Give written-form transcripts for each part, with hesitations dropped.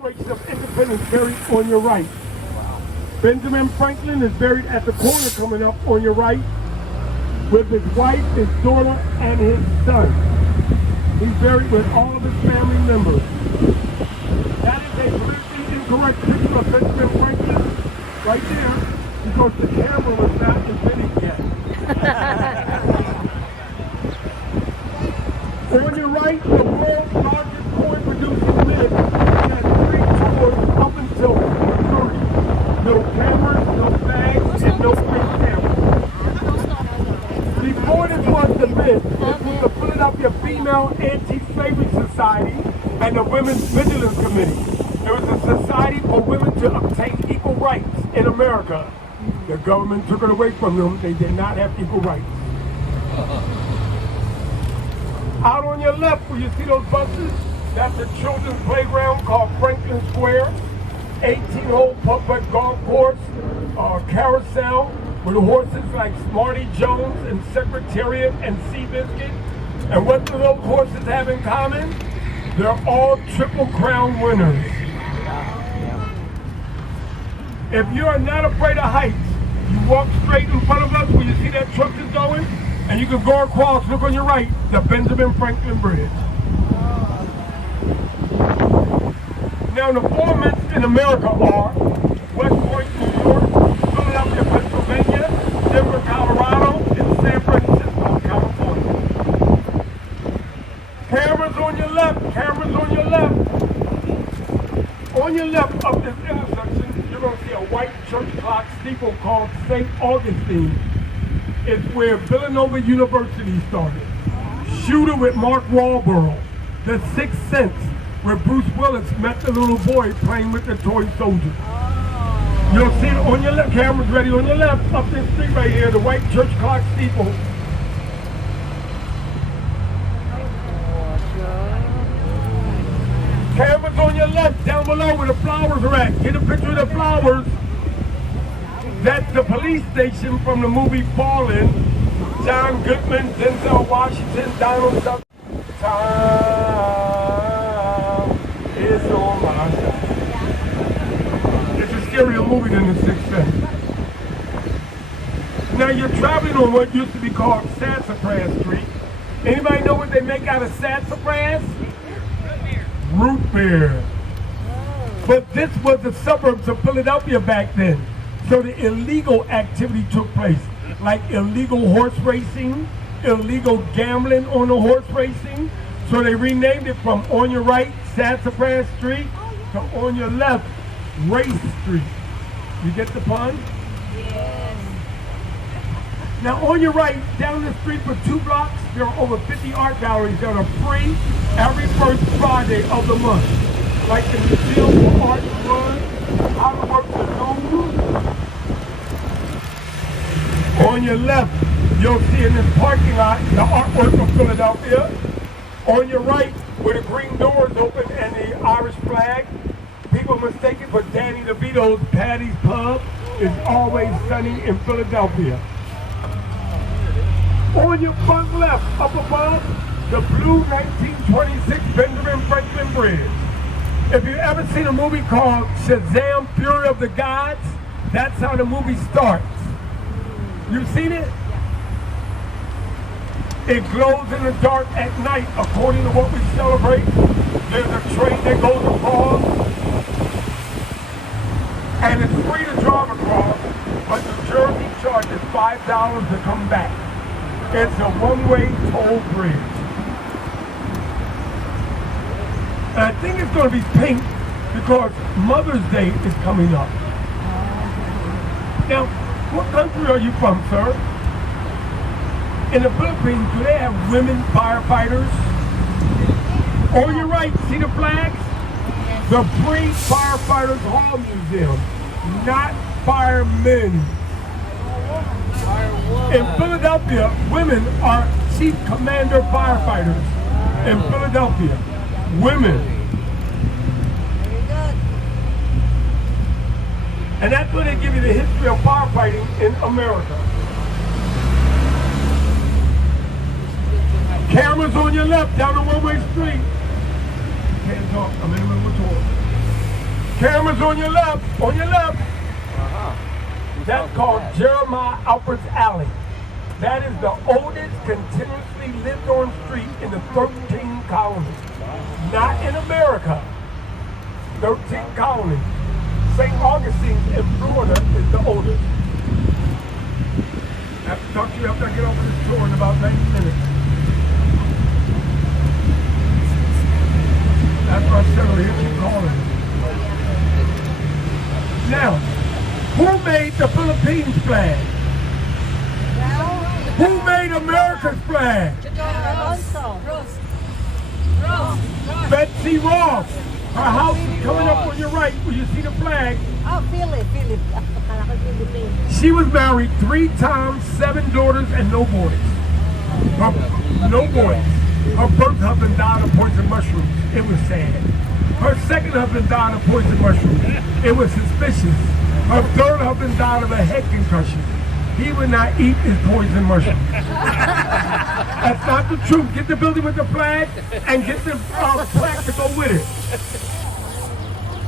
Declaration of Independence buried on your right. Benjamin Franklin is buried at the corner coming up on your right with his wife, his daughter, and his son. He's buried with all of his family members. That is a politically incorrect picture of Benjamin Franklin right there because the camera was not invented yet. On your right, the world's largest coin producing lid has 3 tours up until 30. No cameras, no bags, and no free cameras. Before this was the MID, this was the Philadelphia Female Anti-Slavery Society and the Women's Vigilance Committee. It was a society for women to obtain equal rights in America. The government took it away from them. They did not have equal rights. Out on your left, where you see those buses, that's a children's playground called Franklin Square. 18-hole public golf course, carousel, with horses like Smarty Jones and Secretariat and Seabiscuit. And what do those horses have in common? They're all Triple Crown winners. If you are not afraid of heights, you walk straight in front of us where you see that truck is going, and you can go across, look on your right, the Benjamin Franklin Bridge. Now the 4 mints in America are West Point, New York, Philadelphia, Pennsylvania, Denver, Colorado, and San Francisco, California. Cameras on your left, cameras on your left. On your left of this intersection, you're going to see a white church clock steeple called St. Augustine. It's where Villanova University started. Shooter with Mark Wahlberg, The Sixth Sense, where Bruce Willis met the little boy playing with the toy soldier. You'll see it on your left, cameras ready on your left, up this street right here, the white church clock steeple. Cameras on your left, down below where the flowers are at. Get a picture of the flowers. That's the police station from the movie Fallen. John Goodman, Denzel Washington, Donald Duck. Time is on my side. It's a scarier movie than The Sixth Sense. Now you're traveling on what used to be called Sassafras Street. Anybody know what they make out of sassafras? Root beer. But this was the suburbs of Philadelphia back then. So the illegal activity took place, like illegal horse racing, illegal gambling on the horse racing. So they renamed it from on your right, Sassafras Street, to on your left, Race Street. You get the pun? Yes. Now on your right, down the street for 2 blocks, there are over 50 art galleries that are free every first Friday of the month. Like the Museum for Art and Run, How to Work the Louvre. On your left, you'll see in this parking lot the artwork of Philadelphia. On your right, where the green doors open and the Irish flag, people mistake it for Danny DeVito's Patty's Pub. It's always sunny in Philadelphia. On your front left, up above, the blue 1926 Benjamin Franklin Bridge. If you've ever seen a movie called Shazam! Fury of the Gods, that's how the movie starts. You've seen it? It glows in the dark at night, according to what we celebrate. There's a train that goes across, and it's free to drive across, but New Jersey charges $5 to come back. It's a one-way toll bridge. And I think it's going to be pink because Mother's Day is coming up. Now, what country are you from, sir? In the Philippines, do they have women firefighters? On your right, see the flags? The Free Firefighters Hall Museum, not firemen. In Philadelphia, women are chief commander firefighters. In Philadelphia, women. And that's where they give you the history of firefighting in America. Cameras on your left down the one-way street. Can't talk, I'm in the middle of a tour. Cameras on your left, on your left. That's called Jeremiah Albert's Alley. That is the oldest continuously lived on street in the 13 colonies. Not in America. 13 colonies. St. Augustine in Florida is the oldest. I have to talk to you after I get over this tour in about 90 minutes. That's Marcelo, here she's calling. Now, who made the Philippines flag? Who made America's flag? Betsy Ross. Her house is coming up on your right where you see the flag. Oh, Philip. She was married 3 times, 7 daughters, and no boys. No boys. Her first husband died of poison mushrooms. It was sad. Her second husband died of poison mushrooms. It was suspicious. Her third husband died of a head concussion. He would not eat his poison mushroom. That's not the truth. Get the building with the flag and get the plaque to go with it.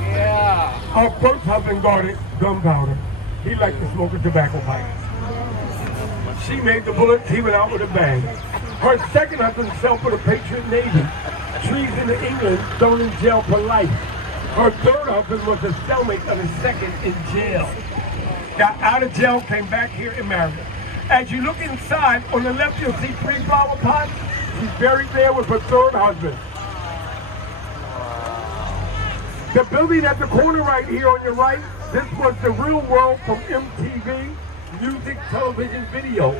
Yeah. Her first husband guarded gunpowder. He liked to smoke a tobacco pipe. She made the bullets. He went out with a bang. Her second husband fell for the Patriot Navy. Treason to England, thrown in jail for life. Her third husband was a cellmate of his second in jail. Got out of jail, came back here and married her. As you look inside, on the left you'll see 3 flower pots. She's buried there with her third husband. The building at the corner right here on your right, this was the Real World from MTV, music, television, video.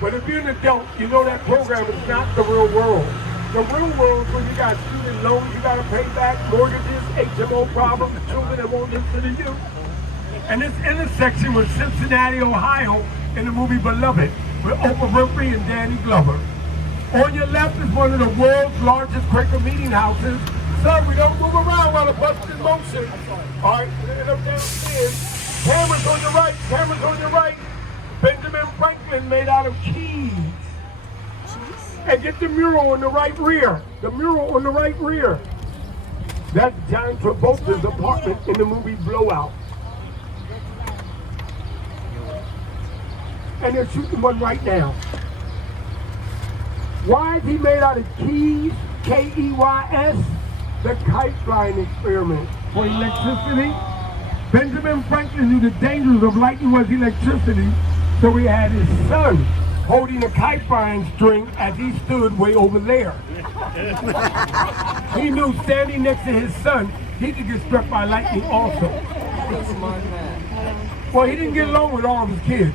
But if you're an adult, you know that program is not the real world. The real world is when you got student loans you got to pay back, mortgages, HMO problems, children that won't listen to you. And this intersection was Cincinnati, Ohio, in the movie Beloved, with Oprah Winfrey and Danny Glover. On your left is one of the world's largest Quaker meeting houses. Son, we don't move around while the bus is in motion. All right, get up downstairs. Cameras on your right, cameras on your right. Benjamin Franklin made out of keys. And get the mural on the right rear. The mural on the right rear. That's John Travolta's apartment in the movie Blowout. And they're shooting one right now. Why is he made out of keys? K-E-Y-S? The kite flying experiment for electricity. Benjamin Franklin knew the dangers of lightning was electricity, so he had his son holding a kite flying string as he stood way over there. He knew standing next to his son, he could get struck by lightning also. Well, he didn't get along with all of his kids.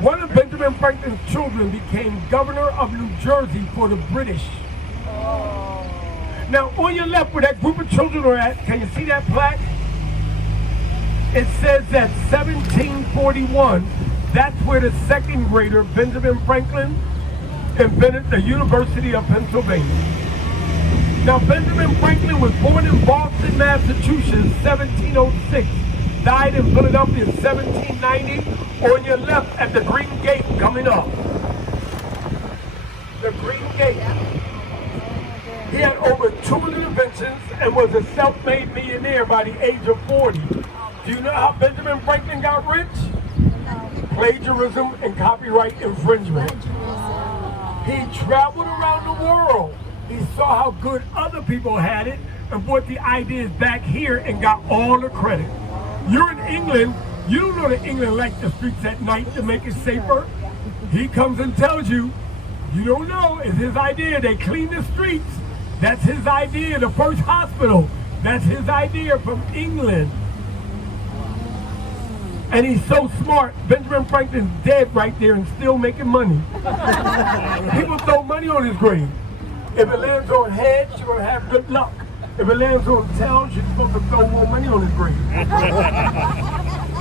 One of Benjamin Franklin's children became governor of New Jersey for the British. Now, on your left, where that group of children are at, can you see that plaque? It says that 1741, that's where the second grader, Benjamin Franklin, invented the University of Pennsylvania. Now, Benjamin Franklin was born in Boston, Massachusetts, 1706. Died in Philadelphia in 1790. On your left at the Green Gate coming up. The Green Gate. He had over 200 inventions and was a self-made millionaire by the age of 40. Do you know how Benjamin Franklin got rich? Plagiarism and copyright infringement. He traveled around the world. He saw how good other people had it and brought the ideas back here and got all the credit. You're in England. You don't know that England lights the streets at night to make it safer. He comes and tells you, you don't know, it's his idea. They clean the streets. That's his idea. The first hospital, that's his idea from England. And he's so smart. Benjamin Franklin's dead right there and still making money. People throw money on his grave. If it lands on heads, you're going to have good luck. If it lands on tails, you're supposed to throw more money on his grave.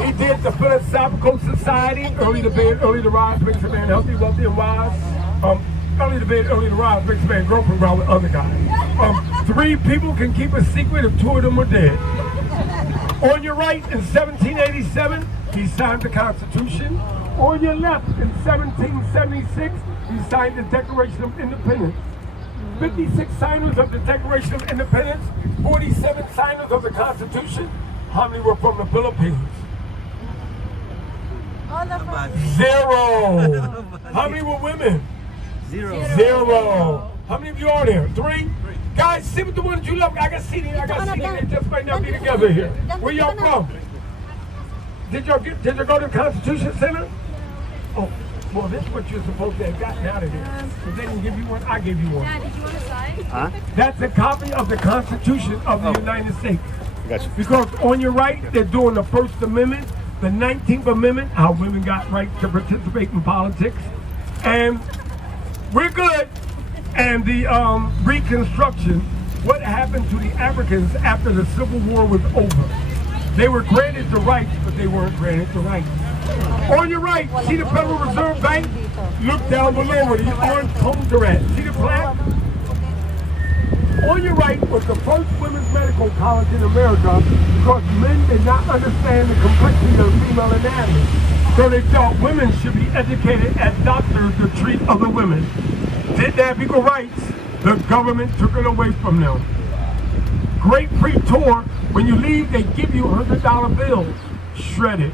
He did the Philosophical Society, early to bed, early to rise, makes a man healthy, wealthy, and wise. Early to bed, early to rise, makes a man grow from ground with other guys. 3 people can keep a secret if 2 of them are dead. On your right, in 1787, he signed the Constitution. On your left, in 1776, he signed the Declaration of Independence. 56 signers of the Declaration of Independence, 47 signers of the Constitution, How many were from the Philippines? All of us. 0. How many were women? 0. How many of you are there? 3? Guys, sit with the one that you love. I got seating. They just might not be together here. Where y'all from? Did y'all go to the Constitution Center? Oh, well, this is what you're supposed to have gotten out of here. If they didn't give you one, I gave you one. Dad, did you want to sign? That's a copy of the Constitution of the United States. Gotcha. Because on your right, they're doing the First Amendment, the 19th Amendment, how women got rights to participate in politics. And we're good. And the Reconstruction, what happened to the Africans after the Civil War was over? They were granted the rights, but they weren't granted the rights. On your right, see the Federal Reserve Bank? Look down below where the orange cones are at. See the plaque? On your right was the first women's medical college in America because men did not understand the complexity of female anatomy. So they thought women should be educated as doctors to treat other women. Did they have equal rights? The government took it away from them. Great free tour. When you leave, they give you $100 bills, shredded.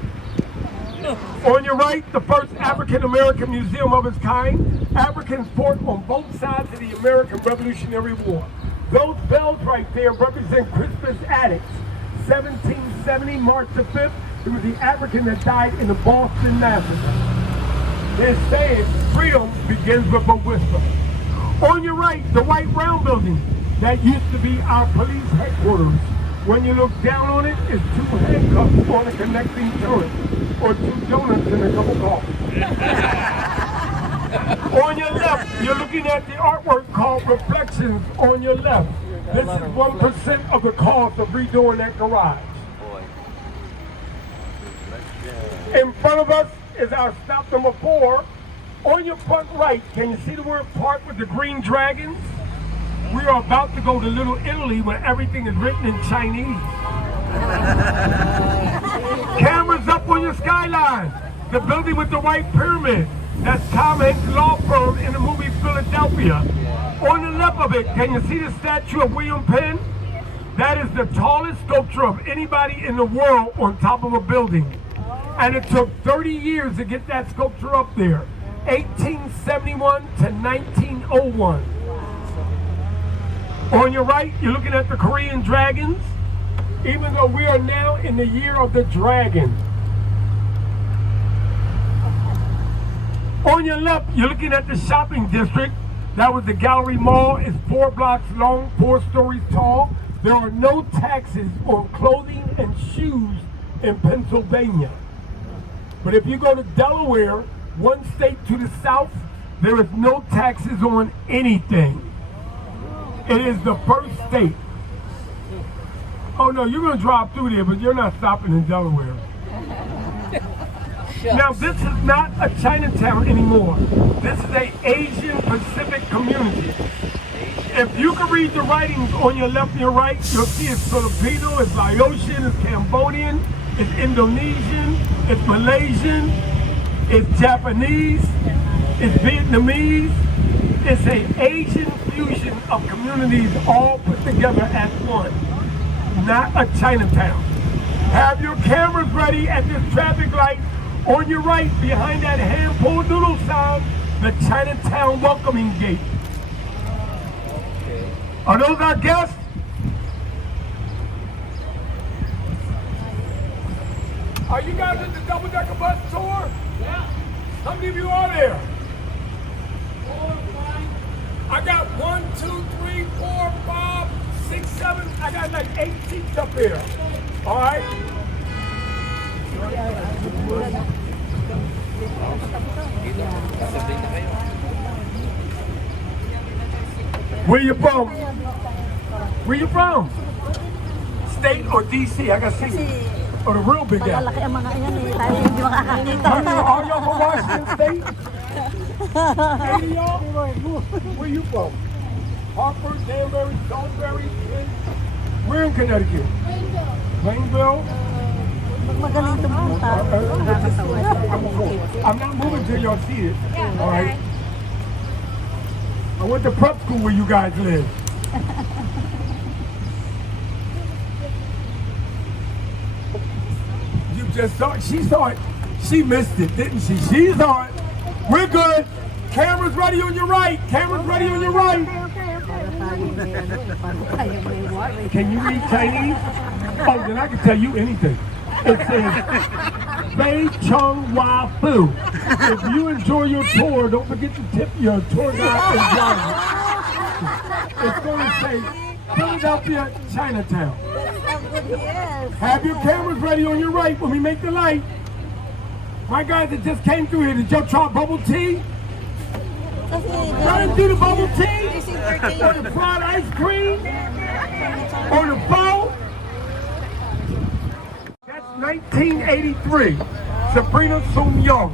On your right, the first African-American museum of its kind. Africans fought on both sides of the American Revolutionary War. Those bells right there represent Crispus Attucks. 1770, March the 5th, he was the African that died in the Boston Massacre. They're saying freedom begins with a whisper. On your right, the white round building that used to be our police headquarters. When you look down on it, it's 2 handcuffs on a connecting turret, or 2 donuts and a cup of coffee. On your left, you're looking at the artwork called Reflections on your left. This is 1% of the cost of redoing that garage. In front of us is our stop number 4. On your front right, can you see the word park with the green dragons? We are about to go to Little Italy where everything is written in Chinese. Cameras up on your skyline. The building with the white pyramid. That's Tom Hanks' law firm in the movie Philadelphia. On the left of it, can you see the statue of William Penn? That is the tallest sculpture of anybody in the world on top of a building. And it took 30 years to get that sculpture up there. 1871 to 1901. On your right, you're looking at the Korean dragons, even though we are now in the year of the dragon. On your left, you're looking at the shopping district. That was the Gallery Mall. It's 4 blocks long, 4 stories tall. There are no taxes on clothing and shoes in Pennsylvania. But if you go to Delaware, one state to the south, there is no taxes on anything. It is the first state. Oh no, you're going to drive through there, but you're not stopping in Delaware. Now this is not a Chinatown anymore. This is an Asian Pacific community. If you can read the writings on your left and your right, you'll see it's Filipino, it's Laotian, it's Cambodian, it's Indonesian, it's Malaysian, it's Japanese, it's Vietnamese. It's an Asian fusion of communities all put together as one, not a Chinatown. Have your cameras ready at this traffic light. On your right, behind that hand-pulled noodle sign, the Chinatown welcoming gate. Are those our guests? Are you guys at the double-decker bus tour? Yeah. How many of you are there? 4, 5. I got 1, 2, 3, 4, 5, 6, 7. I got like 8 seats up here. All right. Where you from? Where you from? State or DC? I got to see. Or the real big guy. Malalaki ang mga yan eh. Tayo hindi makakakita. Are y'all from Washington State? Any of y'all? Where you from? Hartford, Danbury, Salisbury? We're in Connecticut. Plainville. Magaling tumunta. I'm not moving till y'all see it. All right. I went to prep school where you guys live. just saw it. She saw it. She missed it, didn't she? She saw it. We're good. Cameras ready on your right. Cameras ready on your right. Can you read Chinese? Oh, then I can tell you anything. It says, Bei Chung Hua Fu. If you enjoy your tour, don't forget to tip your tour guide and driver. It's going to say Philadelphia, Chinatown. Have your cameras ready on your right when we make the light. My guys that just came through here, did y'all try bubble tea? Try to do the bubble tea? Or the fried ice cream? Or the pho? That's 1983. Sabrina Sung Young.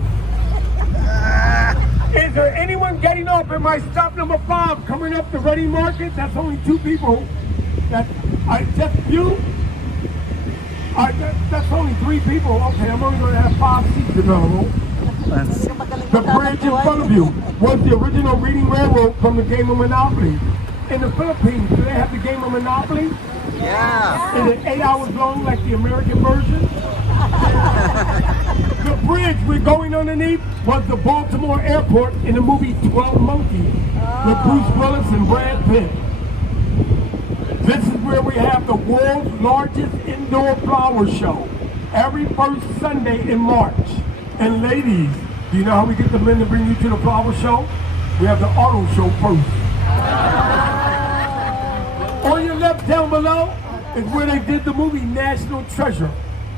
Is there anyone getting off at my stop number 5 coming up the Ready Market? That's only 2 people. Just you? That's only 3 people. Okay, I'm only going to have 5 seats available. The bridge in front of you was the original Reading Railroad from the game of Monopoly. In the Philippines, do they have the game of Monopoly? Yeah. Is it 8 hours long like the American version? The bridge we're going underneath was the Baltimore Airport in the movie 12 Monkeys with Bruce Willis and Brad Pitt. This is where we have the world's largest indoor flower show every first Sunday in March. And ladies, do you know how we get the men to bring you to the flower show? We have the auto show first. On your left down below is where they did the movie National Treasure,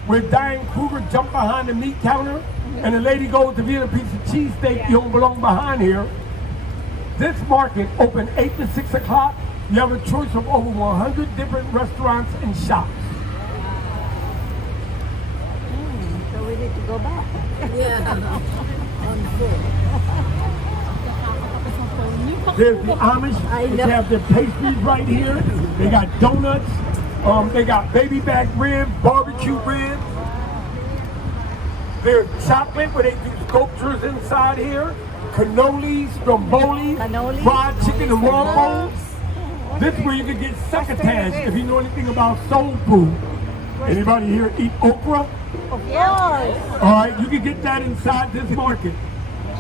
where Diane Kruger jumped behind the meat counter and the lady goes to get a piece of cheesesteak. You don't belong behind here. This market opened 8 to 6 o'clock. You have a choice of over 100 different restaurants and shops. So we need to go back. There's the Amish. They have their pastries right here. They got donuts. They got baby back ribs, barbecue ribs. There's chocolate where they do sculptures inside here. Cannolis, stromboli, fried chicken and raw bones. This is where you can get succotash if you know anything about soul food. Anybody here eat okra? Of course. All right, you can get that inside this market.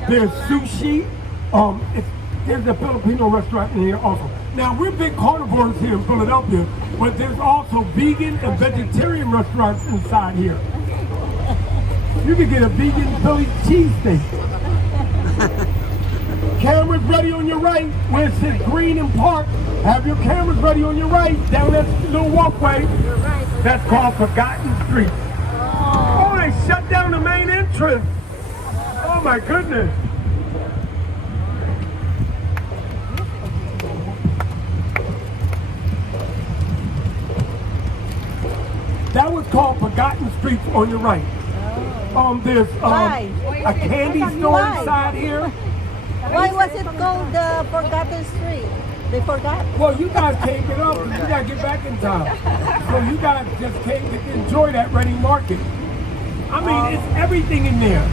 There's sushi. There's a Filipino restaurant in here also. Now, we're big carnivores here in Philadelphia, but there's also vegan and vegetarian restaurants inside here. You can get a vegan Philly cheesesteak. Cameras ready on your right, where it says Green and Park. Have your cameras ready on your right, down that little walkway. That's called Forgotten Street. Oh, they shut down the main entrance. Oh my goodness. That was called Forgotten Streets on your right. There's a candy store inside here. Why was it called the Forgotten Street? They forgot? Well, you guys can't get up, you gotta get back in time. So you guys just can't enjoy that Ready Market. I mean, it's everything in there.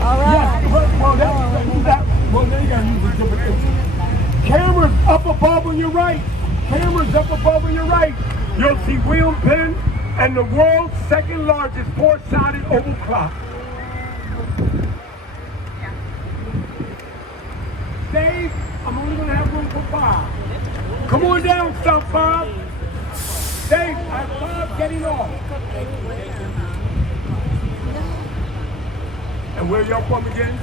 All right. Yes, well, then you gotta use a different instrument. Cameras up above on your right. Cameras up above on your right. You'll see William Penn and the world's second largest 4-sided oval clock. Dave, I'm only gonna have room for 5. Come on down, South 5. Dave, I have 5 getting off. And where y'all from again?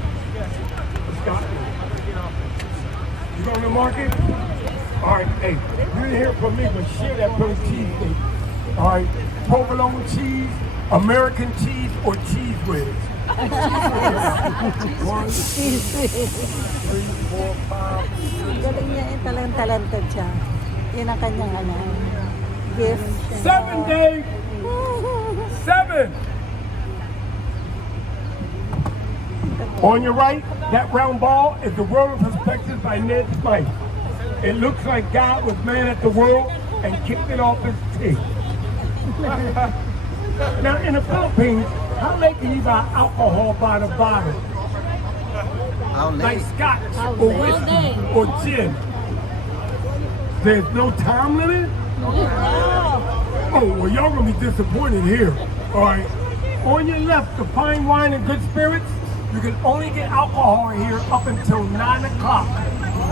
Scotland. You going to the market? All right, hey, you didn't hear from me, but share that Philly cheesesteak. All right, provolone cheese, American cheese, or cheese whiz. 1, 2, 3, 4, 5. Galing niya eh, talented siya. Yun ang kanyang gift. 7, Dave! 7! On your right, that round ball is the World of Perspectives by Ned Smythe. It looks like God was mad at the world and kicked it off his teeth. Now, in the Philippines, how late can you buy alcohol by the bottle? Like scotch or whiskey or gin. There's no time limit? Oh, well, y'all gonna be disappointed here. All right. On your left, the fine wine and good spirits. You can only get alcohol here up until 9 o'clock,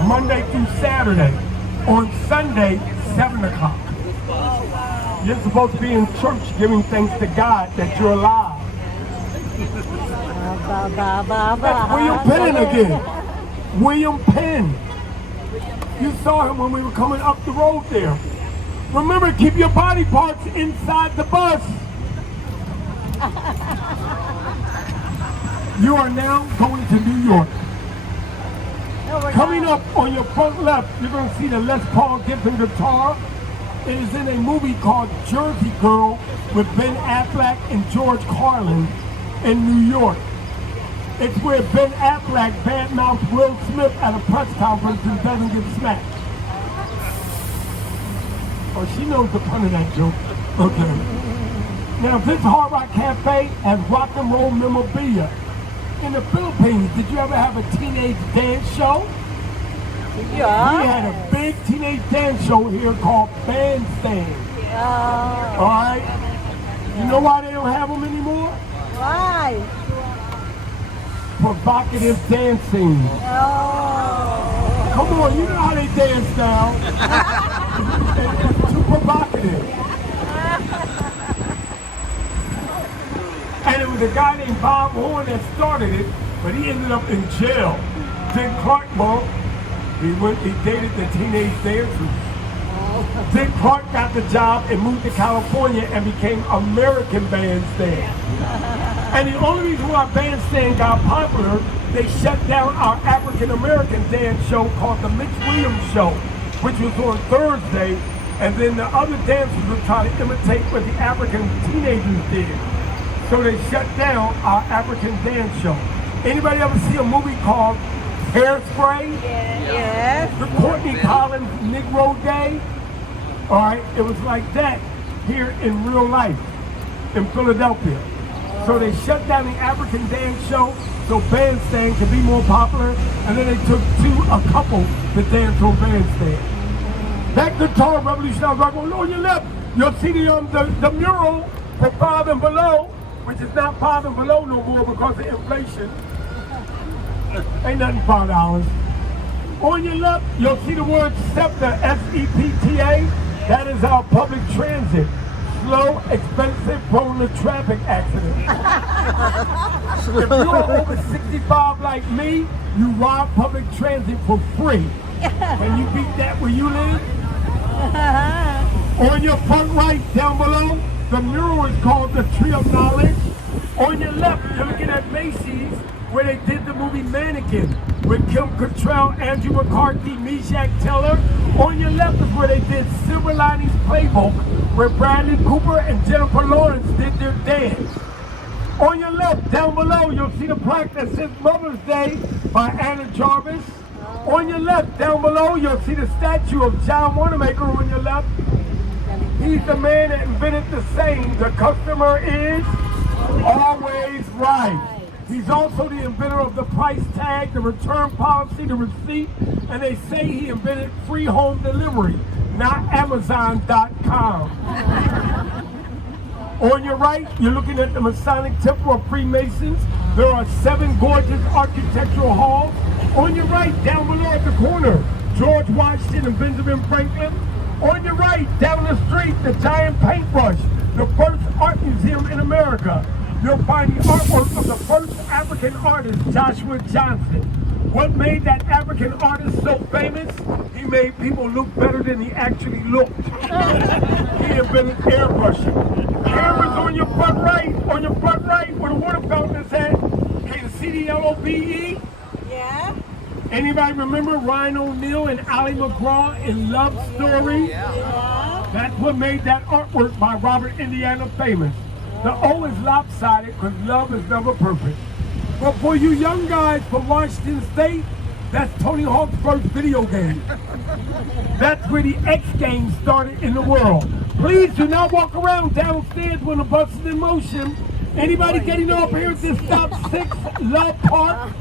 Monday through Saturday. On Sunday, 7 o'clock. You're supposed to be in church giving thanks to God that you're alive. That's William Penn again. William Penn. You saw him when we were coming up the road there. Remember, keep your body parts inside the bus. You are now going to New York. Coming up on your front left, you're going to see the Les Paul Gibson guitar. It is in a movie called Jersey Girl with Ben Affleck and George Carlin in New York. It's where Ben Affleck badmouths Will Smith at a press conference and doesn't get smacked. Oh, she knows the pun of that joke. Okay. Now, this Hard Rock Cafe has rock and roll memorabilia. In the Philippines, did you ever have a teenage dance show? Yeah. We had a big teenage dance show here called Bandstand. Yeah. All right? You know why they don't have them anymore? Why? Provocative dancing. Oh. Come on, you know how they dance now. It's too provocative. And it was a guy named Bob Horn that started it, but he ended up in jail. Dick Clark, he dated the teenage dancers. Dick Clark got the job and moved to California and became American Bandstand. And the only reason why Bandstand got popular, they shut down our African American dance show called the Mitch Williams Show, which was on Thursday, and then the other dancers would try to imitate what the African teenagers did. So they shut down our African dance show. Anybody ever see a movie called Hairspray? Yes. The Courtney Collins Negro Day? All right, it was like that here in real life in Philadelphia. So they shut down the African dance show so Bandstand could be more popular, and then they took a couple to dance on Bandstand. That guitar revolutionized rock and roll. On your left, you'll see the mural for Five and Below, which is not Five and Below no more because of inflation. Ain't nothing $5. On your left, you'll see the word SEPTA, S-E-P-T-A. That is our public transit. Slow, expensive, prone to traffic accidents. If you're over 65 like me, you ride public transit for free. Can you beat that where you live? On your front right, down below, the mural is called The Tree of Knowledge. On your left, you're looking at Macy's, where they did the movie Mannequin with Kim Cattrall, Andrew McCarthy, Meshach Teller. On your left is where they did Silver Linings Playbook, where Bradley Cooper and Jennifer Lawrence did their dance. On your left, down below, you'll see the plaque that says Mother's Day by Anna Jarvis. On your left, down below, you'll see the statue of John Wanamaker on your left. He's the man that invented the saying, the customer is always right. He's also the inventor of the price tag, the return policy, the receipt, and they say he invented free home delivery, not Amazon.com. On your right, you're looking at the Masonic Temple of Freemasons. There are 7 gorgeous architectural halls. On your right, down below at the corner, George Washington and Benjamin Franklin. On your right, down the street, the Giant Paintbrush, the first art museum in America. You'll find the artwork of the first African artist, Joshua Johnson. What made that African artist so famous? He made people look better than he actually looked. He invented airbrushing. Cameras on your front right, where the water fountain is at. Can you see the L-O-V-E? Yeah. Anybody remember Ryan O'Neal and Ali McGraw in Love Story? Yeah. That's what made that artwork by Robert Indiana famous. The O is lopsided because love is never perfect. But for you young guys from Washington State, that's Tony Hawk's first video game. That's where the X Games started in the world. Please do not walk around downstairs when the bus is in motion. Anybody getting off here at this stop 6 Love Park?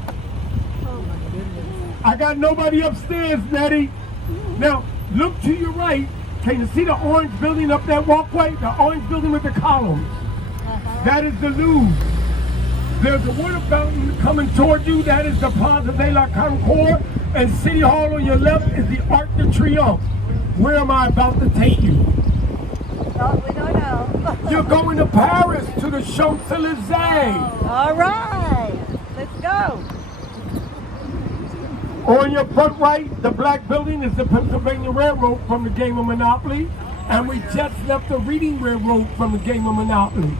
I got nobody upstairs, Nettie. Now, look to your right. Can you see the orange building up that walkway? The orange building with the columns. That is the Louvre. There's a water fountain coming toward you. That is the Plaza de la Concorde. And City Hall on your left is the Arc de Triomphe. Where am I about to take you? Oh, we don't know. You're going to Paris, to the Champs-Élysées. All right. Let's go. On your front right, the black building is the Pennsylvania Railroad from the game of Monopoly. And we just left the Reading Railroad from the game of Monopoly.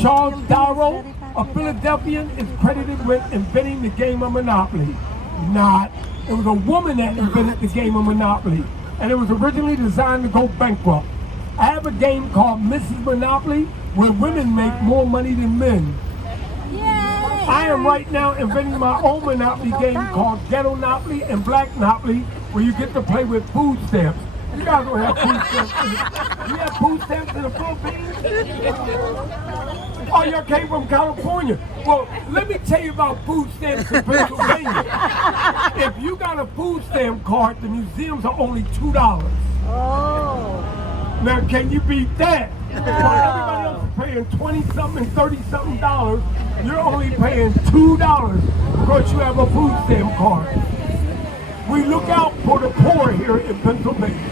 Charles Darrow, a Philadelphian, is credited with inventing the game of Monopoly. Not. It was a woman that invented the game of Monopoly. And it was originally designed to go bankrupt. I have a game called Mrs. Monopoly where women make more money than men. I am right now inventing my own Monopoly game called Ghetto Monopoly and Black Monopoly, where you get to play with food stamps. You guys don't have food stamps. You have food stamps in the Philippines? Oh, y'all came from California. Well, let me tell you about food stamps in Pennsylvania. If you got a food stamp card, the museums are only $2. Oh. Now, can you beat that? While everybody else is paying 20-something and 30-something dollars, you're only paying $2 because you have a food stamp card. We look out for the poor here in Pennsylvania.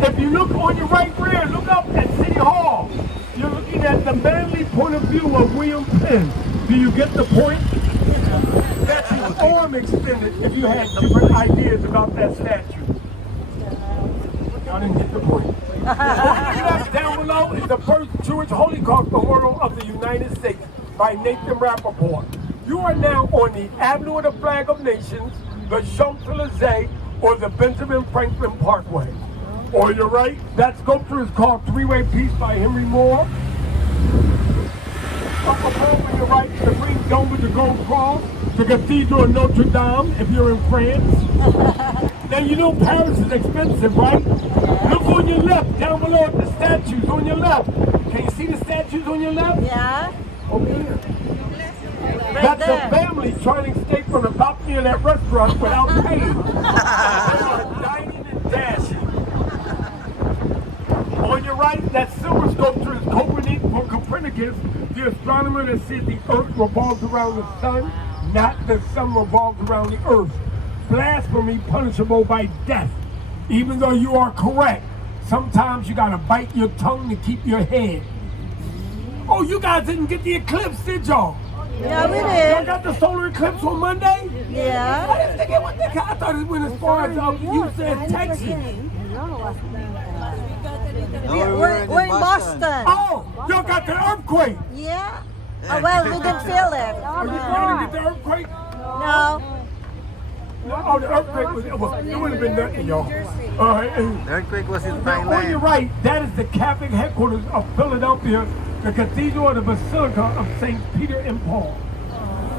If you look on your right rear, look up at City Hall. You're looking at the manly point of view of William Penn. Do you get the point? That's his arm extended if you had different ideas about that statue. Y'all didn't get the point. On the left down below is the first Jewish Holocaust Memorial of the United States by Nathan Rappaport. You are now on the Avenue of the Flag of Nations, the Champs-Élysées, or the Benjamin Franklin Parkway. On your right, that sculpture is called Three-Way Peace by Henry Moore. Up above on your right, the green dome with the gold cross, the Cathedral of Notre Dame, if you're in France. Now you know Paris is expensive, right? Look on your left, down below at the statues on your left. Can you see the statues on your left? Yeah. Over there. Right That's there. a family trying to escape from the balcony of that restaurant without paying. They are dining and dashing. On your right, that silver sculpture is Copernicus, the astronomer that said the earth revolves around the sun, not the sun revolves around the earth. Blasphemy punishable by death. Even though you are correct, sometimes you gotta bite your tongue to keep your head. Oh, you guys didn't get the eclipse, did y'all? Yeah, we Y'all did. got the solar eclipse on Monday? Yeah. I didn't think it was that. I thought it went as far as you said Texas. We're in Boston. Oh, y'all got the earthquake. Yeah. Oh, well, we didn't feel it. Are you trying to get the earthquake? No. Oh, the earthquake was, well, it would have been nothing, y'all. The earthquake was in Now, on your Thailand. right, that is the Catholic headquarters of Philadelphia, the Cathedral of the Basilica of St. Peter and Paul.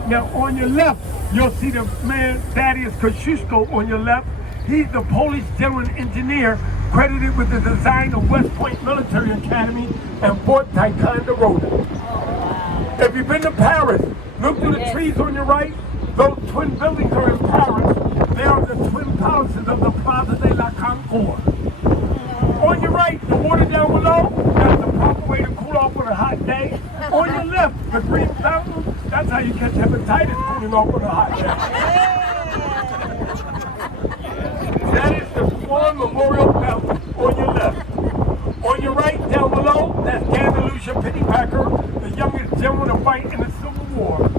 Now, on your left, you'll see the man Thaddeus Kosciuszko on your left. He's the Polish general engineer credited with the design of West Point Military Academy and Fort Ticonderoga. If you've been to Paris, look through the trees on your right. Those twin buildings are in Paris. They are the twin palaces of the Plaza de la Concorde. On your right, the water down below, that's the proper way to cool off on a hot day. On your left, the green fountain, that's how you catch hepatitis cooling off on a hot day. That is the Swan Memorial Fountain on your left. On your right, down below, that's Gandalucia Pennypacker, the youngest general to fight in the Civil War.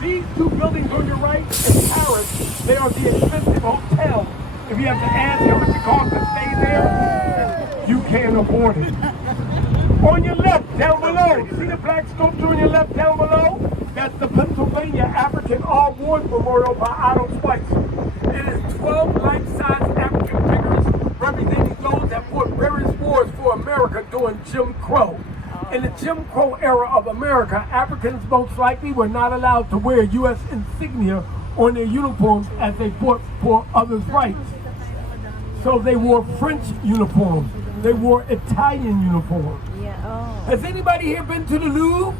These two buildings on your right in Paris, they are the expensive hotels. If you have to ask how much it costs to stay there, you can't afford it. On your left, down below, see the black sculpture on your left down below? That's the Pennsylvania African All Wars Memorial by Otto Schweitzer. It is 12 life-size African figures representing those that fought various wars for America during Jim Crow. In the Jim Crow era of America, Africans most likely were not allowed to wear U.S. insignia on their uniforms as they fought for others' rights. So they wore French uniforms. They wore Italian uniforms. Yeah. Oh. Has anybody here been to the Louvre?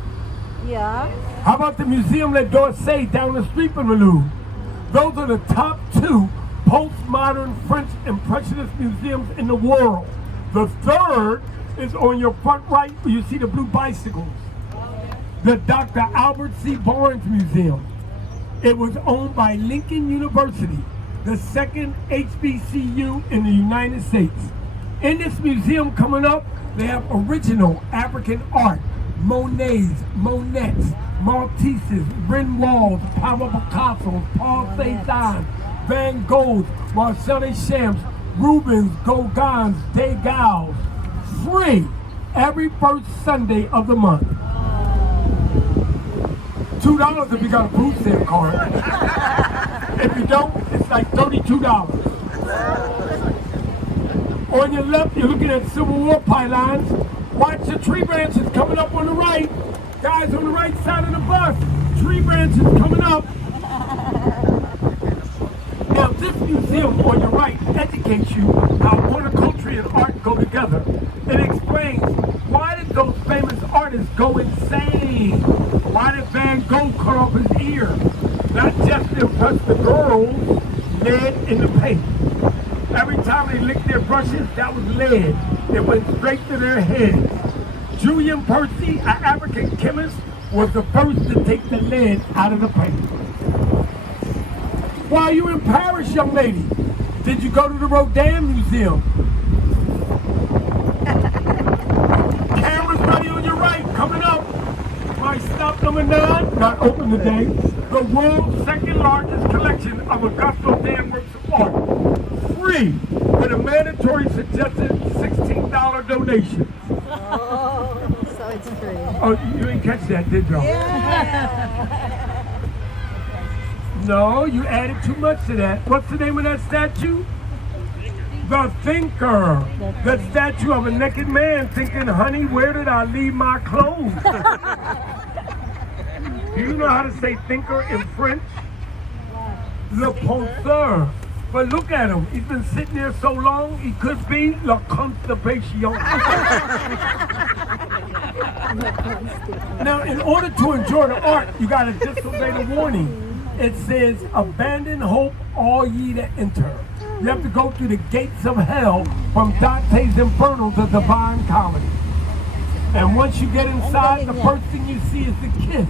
Yeah. How about the Museum d'Orsay down the street from the Louvre? Those are the top two postmodern French Impressionist museums in the world. The third is on your front right where you see the blue bicycles. The Dr. Albert C. Barnes Museum. It was owned by Lincoln University, the second HBCU in the United States. In this museum coming up, they have original African art, Monets, Monets, Matisses, Renoirs, Pablo Picassos, Paul Cézanne, Van Goghs, Marcel Duchamp, Rubens, Gauguins, Degas, free every first Sunday of the month. $2 if you got a food stamp card. If you don't, it's like $32. On your left, you're looking at Civil War pylons. Watch the tree branches coming up on the right. Guys on the right side of the bus, tree branches coming up. Now this museum on your right educates you how horticulture and art go together. It explains why did those famous artists go insane? Why did Van Gogh cut off his ear? Not just to impress the girls, lead in the paint. Every time they licked their brushes, that was lead. It went straight to their heads. Julian Percy, an African chemist, was the first to take the lead out of the paint. While you were in Paris, young lady, did you go to the Rodin Museum? Cameras ready on your right, coming up. My stop number 9, not open today. The world's second largest collection of Auguste Rodin works of art. Free, with a mandatory suggested $16 donation. Oh, so it's free. Oh, you didn't catch that, did you? Yeah. No, you added too much to that. What's the name of that statue? The Thinker. The statue of a naked man thinking, honey, where did I leave my clothes? Do you know how to say thinker in French? Le penseur. But look at him. He's been sitting there so long, he could be la constipation. Now, in order to enjoy the art, you got to disobey the warning. It says, abandon hope, all ye that enter. You have to go through the gates of hell from Dante's Inferno to Divine Comedy. And once you get inside, the first thing you see is the kiss.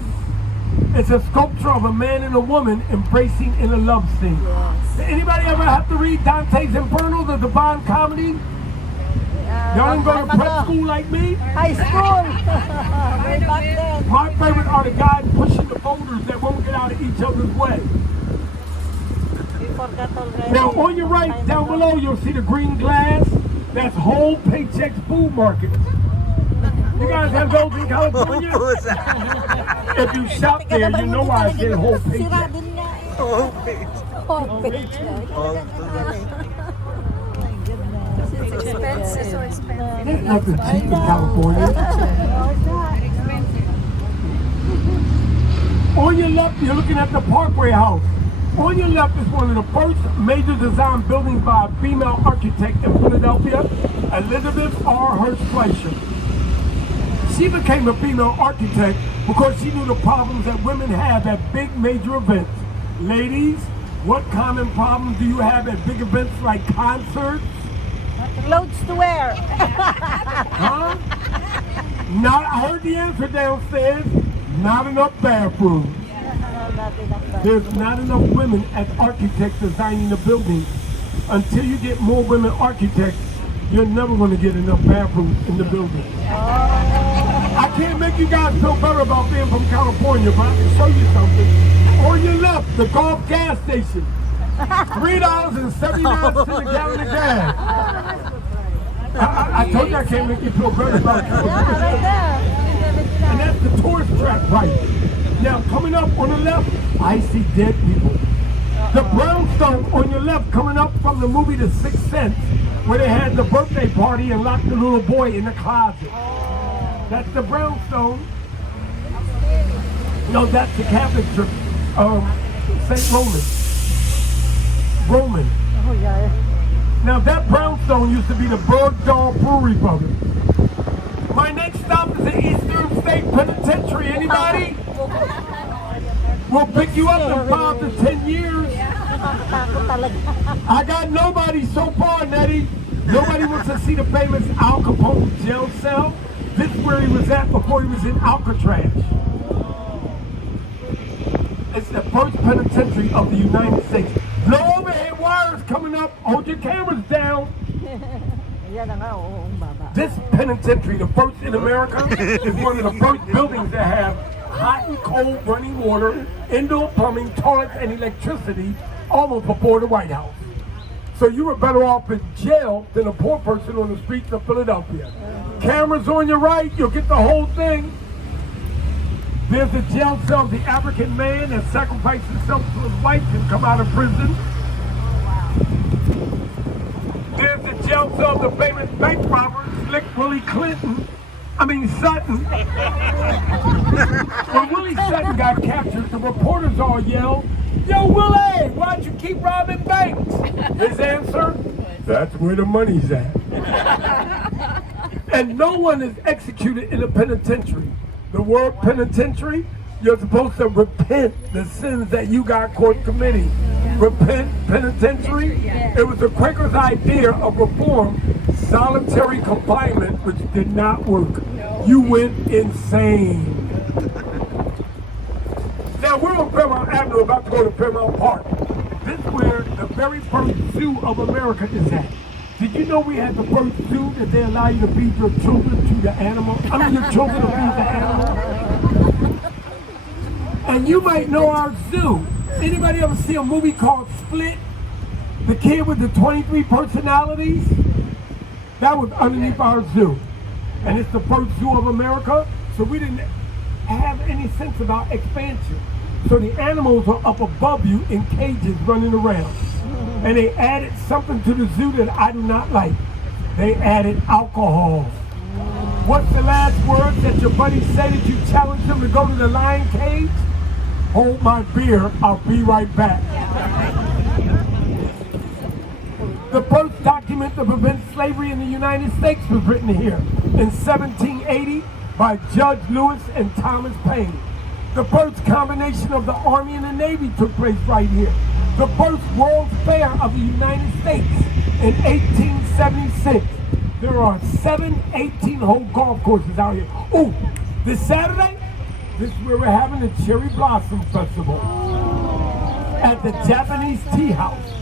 It's a sculpture of a man and a woman embracing in a love scene. Yes. Did anybody ever have to read Dante's Inferno, the Divine Comedy? Y'all didn't go to prep school like me? High school. Way back then. My favorite are the guys pushing the boulders that won't get out of each other's way. We forgot already. Now on your right, down below, you'll see the green glass. That's Whole Paychex Food Market. You guys have those in California? If you shop there, you know why I said Whole Sira Paychex. din nga eh. Oh, wait. Whole page. It's expensive, so expensive. There's nothing cheap in California. On your left, you're looking at the Parkway House. On your left is one of the first major design buildings by a female architect in Philadelphia, Elizabeth R. Hurst Fleischer. She became a female architect because she knew the problems that women have at big major events. Ladies, what common problems do you have at big events like concerts? Clothes to wear. Huh? Not, I heard the answer downstairs. Not enough bathrooms. There's not enough women as architects designing the building. Until you get more women architects, you're never going to get enough bathrooms in the building. I can't make you guys feel better about being from California, but I can show you something. On your left, the Gulf gas station. $3.79 to the gallon of gas. I told you I can't make you feel better about California. Yeah, right there. And that's the tourist track right. Now, coming up on the left, I see dead people. The brownstone on your left, coming up from the movie The Sixth Sense, where they had the birthday party and locked the little boy in the closet. That's the brownstone. No, that's the Catholic Church. St. Roman. Oh, yeah. Now, that brownstone used to be the Bergdahl Brewery Brothers. My next stop is the Eastern State Penitentiary. Anybody? We'll pick you up in 5 to 10 years. I got nobody so far, Nettie. Nobody wants to see the famous Al Capone jail cell. This is where he was at before he was in Alcatraz. It's the first penitentiary of the United States. No overhead wires coming up. Hold your cameras down. Yan na nga, oo, ang baba. This penitentiary, the first in America, is one of the first buildings that have hot and cold running water, indoor plumbing, toilets, and electricity almost before the White House. So you were better off in jail than a poor person on the streets of Philadelphia. Cameras on your right, you'll get the whole thing. There's the jail cell of the African man that sacrificed himself so his wife can come out of prison. There's the jail cell of the famous bank robber, Slick Willie Sutton. When Willie Sutton got captured, the reporters all yelled, "Yo, Willie, why'd you keep robbing banks?" His answer, "That's where the money's at." And no one is executed in a penitentiary. The word penitentiary, you're supposed to repent the sins that you got caught committing. Repent, penitentiary. It was the Quakers' idea of reform, solitary confinement, which did not work. You went insane. Now we're on Fairmount Avenue, about to go to Fairmount Park. This is where the very first zoo of America is at. Did you know we had the first zoo that they allow you to feed your children to the animal? Your children to feed the animal. And you might know our zoo. Anybody ever see a movie called Split? The kid with the 23 personalities? That was underneath our zoo. And it's the first zoo of America, so we didn't have any sense about expansion. So the animals are up above you in cages running around. And they added something to the zoo that I do not like. They added alcohol. What's the last word that your buddy said that you challenged him to go to the lion cage? Hold my beer, I'll be right back. The first document to prevent slavery in the United States was written here in 1780 by Judge Lewis and Thomas Paine. The first combination of the Army and the Navy took place right here. The first World's Fair of the United States in 1876. There are 7 18-hole golf courses out here. Oh, this Saturday, this is where we're having the Cherry Blossom Festival at the Japanese Tea House.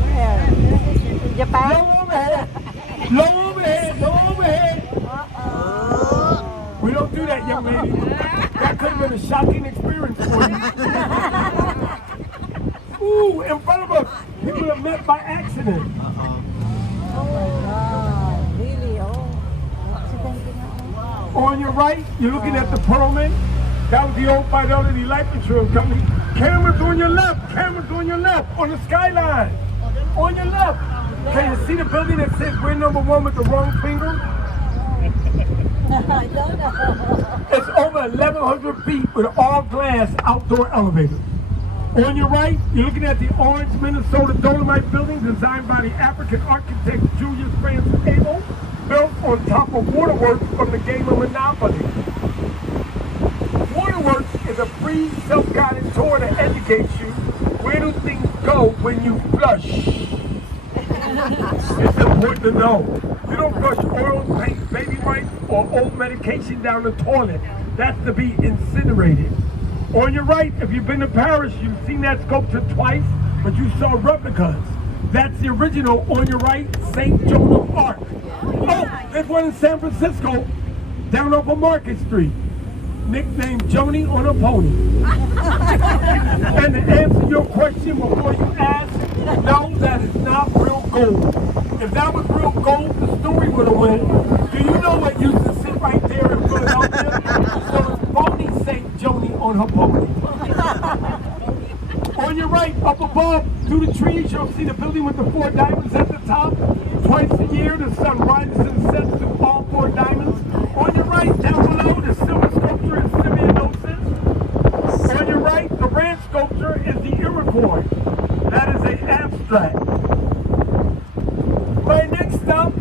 Where? Japan? Low overhead. Low overhead. Low overhead. We don't do that, young lady. That could have been a shocking experience for you. Ooh, in front of us, people have met by accident. Oh my God, really? Oh, accident na. On your right, you're looking at the Pearlman. That was the old Fidelity Life Insurance Company. Cameras on your left. Cameras on your left. On the skyline. On your left. Can you see the building that says we're number one with the wrong finger? I don't know. It's over 1,100 feet with all glass outdoor elevators. On your right, you're looking at the orange Minnesota Dolomite building designed by the African architect Julius Francis Abel, built on top of Waterworks from the game of Monopoly. Waterworks is a free self-guided tour that educates you where do things go when you flush. It's important to know. You don't flush oil, paint, baby wipes, or old medication down the toilet. That's to be incinerated. On your right, if you've been to Paris, you've seen that sculpture twice, but you saw replicas. That's the original, on your right, St. Joan of Arc. Oh, there's one in San Francisco, down off of Market Street, nicknamed Joni on a Pony. And to answer your question before you ask, no, that is not real gold. If that was real gold, the story would have went. Do you know what used to sit right there in Philadelphia? So it's phony St. Joni on her pony. On your right, up above, through the trees, you'll see the building with the 4 diamonds at the top. Twice a year, the sun rises and sets through all 4 diamonds. On your right, down below, the silver sculpture is Simeonosis. On your right, the red sculpture is the Iroquois. That is an abstract. My next stop,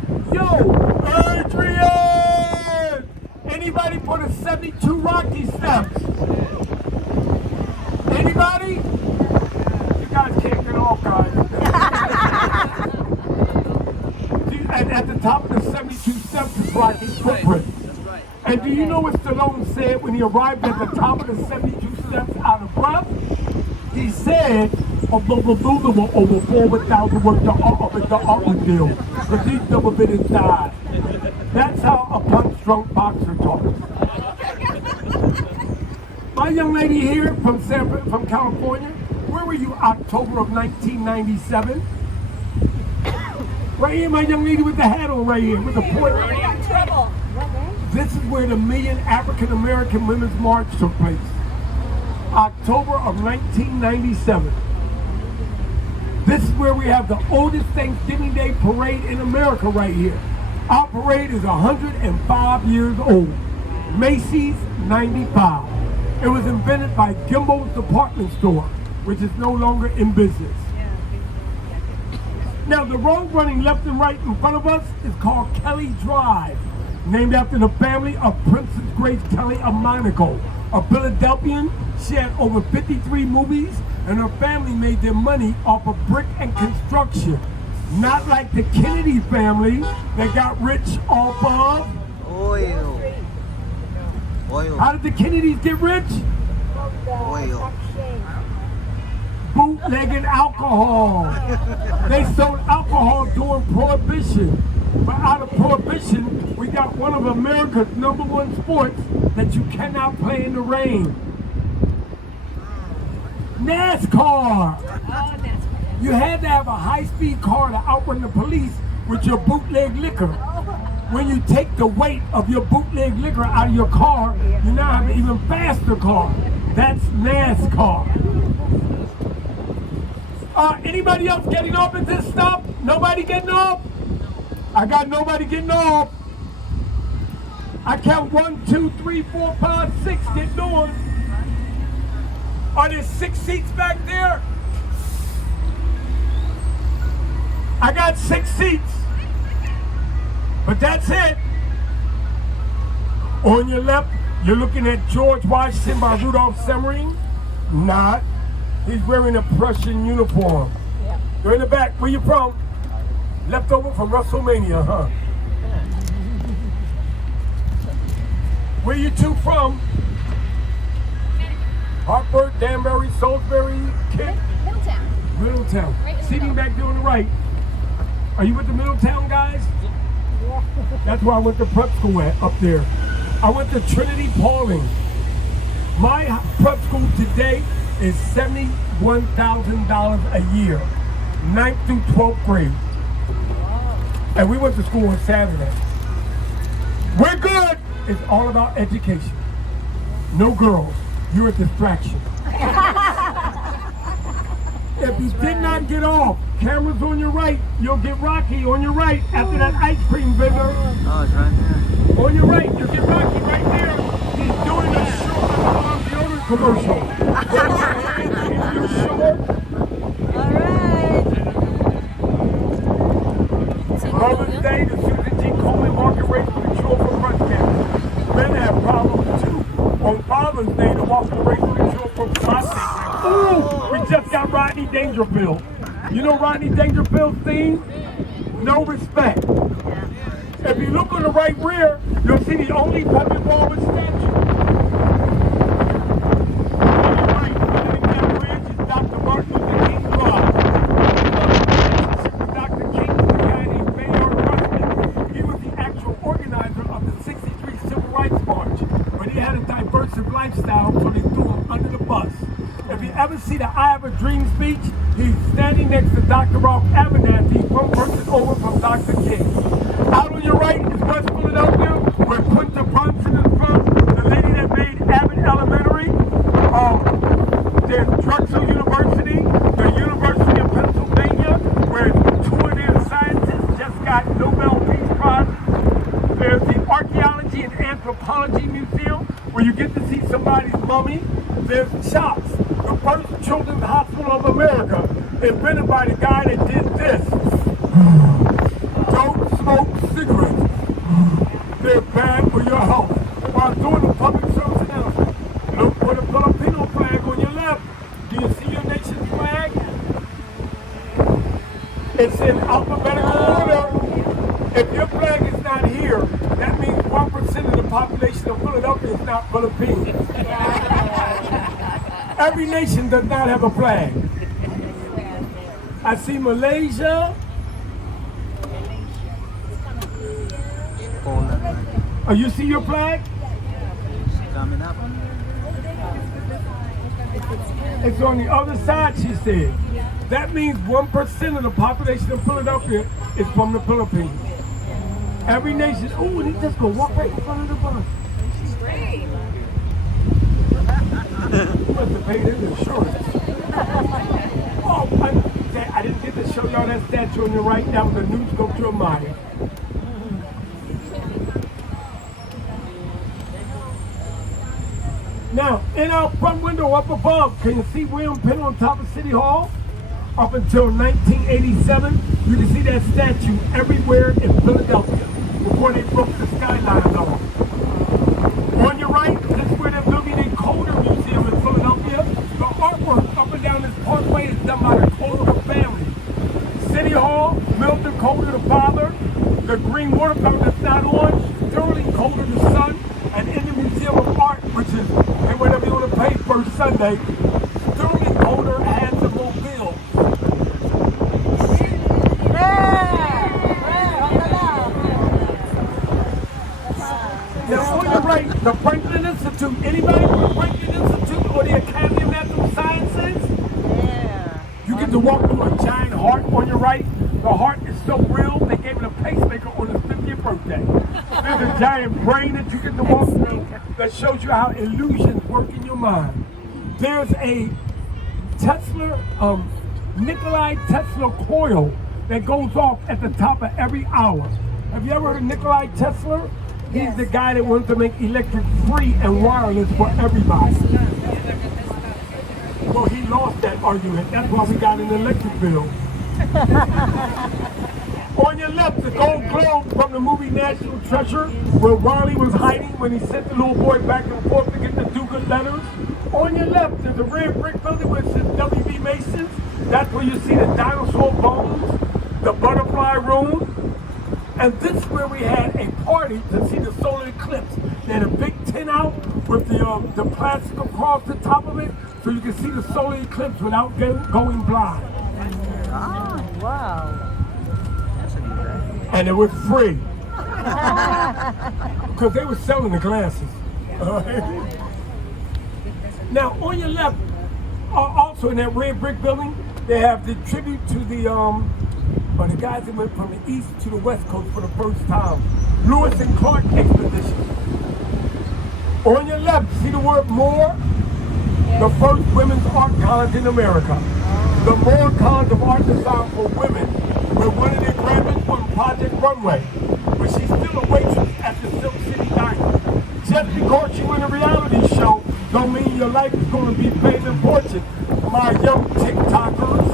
Adrian! Anybody put a 72 Rocky Steps? Anybody? You guys can't get off, guys. And at the top of the 72 steps is Rocky's footprint. And do you know what Stallone said when he arrived at the top of the 72 steps out of breath? He said, over 4,000 words the art would deal. Because he's never been inside. That's how a punch-drunk boxer talks. My young lady here from California, where were you October of 1997? Right here, my young lady with the hat on right here, with the point. This is where the Million African American Women's March took place. October of 1997. This is where we have the oldest Thanksgiving Day parade in America right here. Our parade is 105 years old. Macy's, 95. It was invented by Gimbo's Department Store, which is no longer in business. Now, the road running left and right in front of us is called Kelly Drive, named after the family of Princess Grace Kelly of Monaco, a Philadelphian. She had over 53 movies, and her family made their money off of brick and construction. Not like the Kennedy family that got rich off of Oil. How did the Kennedys get rich? Oil. Bootlegging alcohol. They sold alcohol during Prohibition. But out of Prohibition, we got one of America's #1 sports that you cannot play in the rain. NASCAR. You had to have a high-speed car to outrun the police with your bootleg liquor. When you take the weight of your bootleg liquor out of your car, you now have an even faster car. That's NASCAR. Anybody else getting off at this stop? Nobody getting off? I got nobody getting off. I count 1, 2, 3, 4, 5, 6 getting on. Are there 6 seats back there? I got 6 seats. But that's it. On your left, you're looking at George Washington by Rudolph Semmering. Not. He's wearing a Prussian uniform. You're in the back. Where you from? Leftover from WrestleMania, huh? Where you two from? Hartford, Danbury, Salisbury, Kent? Middletown. Middletown. Right in Seating back there on the right. Are you with the Middletown guys? That's where I went to prep school at, up there. I went to Trinity Pauling. My prep school today is $71,000 a year, 9th through 12th grade. And we went to school on Saturday. We're good. It's all about education. No girls. You're a distraction. If you did not get off, cameras on your right, you'll get Rocky on your right after that ice cream visit. Oh, it's right there. On your right, you'll get Rocky right there. He's doing a short deodorant commercial. If you're short. All right. Mother's Day, the Susan G. Komen market rate for the cure for breast cancer. Men have problems too. On Father's Day, the walking rate for the cure for prostate cancer. Ooh, we just got Rodney Dangerfield. You know Rodney Dangerfield's theme? No respect. If you look on the right rear, you'll see the only puppet ball with statue. Right, sitting that bridge is Dr. Martin Luther King Drive. Dr. King was the guy named Bayard Rustin. He was the actual organizer of the '63 Civil Rights March. But he had a diverse lifestyle, so they threw him under the bus. If you ever see the I Have a Dream speech, he's standing next to Dr. Ralph Abernathy, one person over from Dr. King. Out on your right is West Philadelphia, where Quinta Brunson is from, the lady that made Abbott Elementary. There's Drexel University, the University of Pennsylvania, where 2 of their scientists just got Nobel Peace Prize. There's the Archaeology and Anthropology Museum, where you get to see somebody's mummy. There's CHOPS, the first children's hospital of America, invented by the guy that did this. Don't smoke cigarettes. They're bad for your health. While doing the public service announcement, look for the Filipino flag on your left. Do you see your nation's flag? It's in alphabetical order. If your flag is not here, that means 1% of the population of Philadelphia is not Filipino. Every nation does not have a flag. I see Malaysia. Poland. Oh, you see your flag? Coming up. It's on the other side, she said. That means 1% of the population of Philadelphia is from the Philippines. Every nation, oh, and he just go walk right in front of the bus. Great. You must have paid his insurance. Oh, I didn't get to show y'all that statue on the right. That was a new sculpture of Maya. Now, in our front window up above, can you see William Penn on top of City Hall? Up until 1987, you can see that statue everywhere in Philadelphia before they broke the skylines off. On your right, this is where they're building a Coulter Museum in Philadelphia. The artwork up and down this parkway is done by the Coulter family. City Hall, Milton Coulter the father, the green water fountain that's not on, Sterling Coulter the son, and in the Museum of Art, which is hey, whatever you want to pay first Sunday, Sterling Coulter has a mobile. Now on the right, the Franklin Institute. Anybody from the Franklin Institute or the Academy of Natural Sciences? You get to walk through a giant heart on your right. The heart is so real, they gave it a pacemaker on his 50th birthday. There's a giant brain that you get to walk through that shows you how illusions work in your mind. There's a Tesla, Nikolai Tesla coil that goes off at the top of every hour. Have you ever heard of Nikolai Tesla? He's the guy that wanted to make electric free and wireless for everybody. Well, he lost that argument. That's why we got an electric bill. On your left, the gold globe from the movie National Treasure, where Riley was hiding when he sent the little boy back and forth to get the do-good letters. On your left, there's a red brick building where it says W.B. Mason's. That's where you see the dinosaur bones, the butterfly room. And this is where we had a party to see the solar eclipse. They had a big tent out with the plastic across the top of it, so you can see the solar eclipse without going blind. Oh, wow. That's a neat ride. And it was free. Because they were selling the glasses. Now, on your left, also in that red brick building, they have the tribute to the guys that went from the east to the west coast for the first time. Lewis and Clark Expedition. On your left, see the word Moore? The first women's art college in America. The Moore College of Art Design for Women, where one of their graduates won Project Runway, but she's still a waitress at the Silk City Diner. Just because you win a reality show, don't mean your life is going to be fame and fortune, my young TikTokers.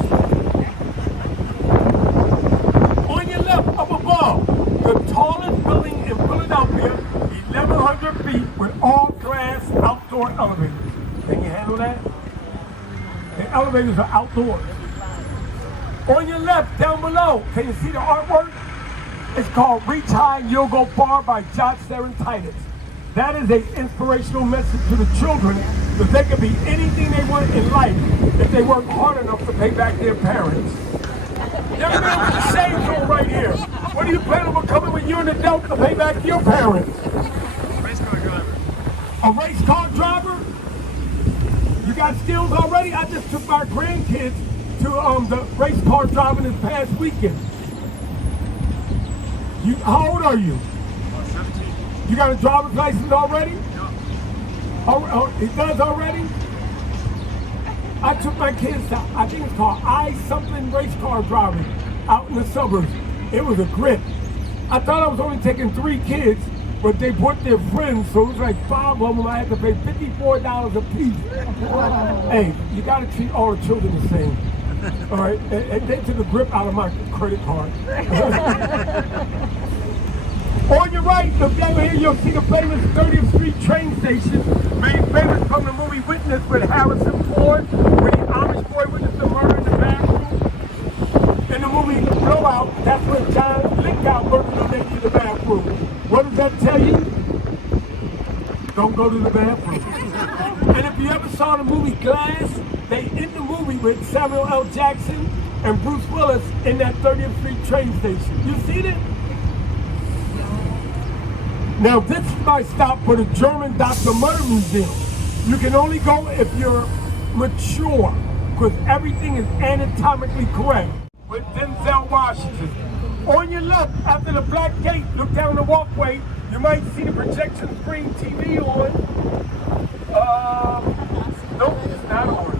On your left, up above, the tallest building in Philadelphia, 1,100 feet with all glass outdoor elevators. Can you handle that? The elevators are outdoors. On your left, down below, can you see the artwork? It's called Reach High, You'll Go Far by Josh Titus. That is an inspirational message to the children that they can be anything they want in life if they work hard enough to pay back their parents. Young man with the shades on right here. What are you planning on becoming when you're an adult to pay back your parents? Race car driver. A race car driver? You got skills already? I just took my grandkids to the race car driving this past weekend. How old are you? 17. You got a driver's license already? No. Oh, it does already? I took my kids to, I think it's called I-something race car driving out in the suburbs. It was a grip. I thought I was only taking 3 kids, but they brought their friends, so it was like 5 of them. I had to pay $54 a piece. Hey, you got to treat all the children the same. All right, and they took a grip out of my credit card. On your right, look down here, you'll see the famous 30th Street train station, made famous from the movie Witness with Harrison Ford, where the Amish boy witnessed the murder in the bathroom. In the movie Blowout, that's where John Lithgow worked with the that tell you? Don't go to the bathroom. And if you ever saw the movie Glass, they end the movie with Samuel L. Jackson and Bruce Willis in that 30th Street train station. You seen it? Now this is my stop for the German Dr. Mutter Museum. You can only go if you're mature, because everything is anatomically correct. With Denzel Washington. On your left, after the black gate, look down the walkway, you might see the projection screen TV on. Nope, it's not on.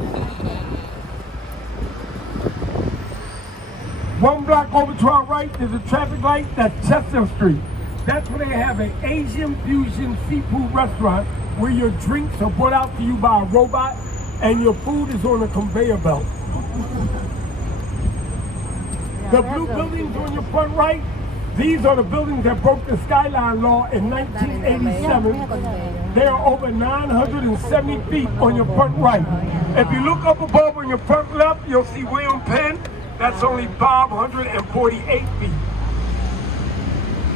One block over to our right, there's a traffic light, that's Chestnut Street. That's where they have an Asian fusion seafood restaurant where your drinks are brought out to you by a robot and your food is on a conveyor belt. The blue buildings on your front right, these are the buildings that broke the skyline law in 1987. They are over 970 feet on your front right. If you look up above on your front left, you'll see William Penn. That's only 548 feet.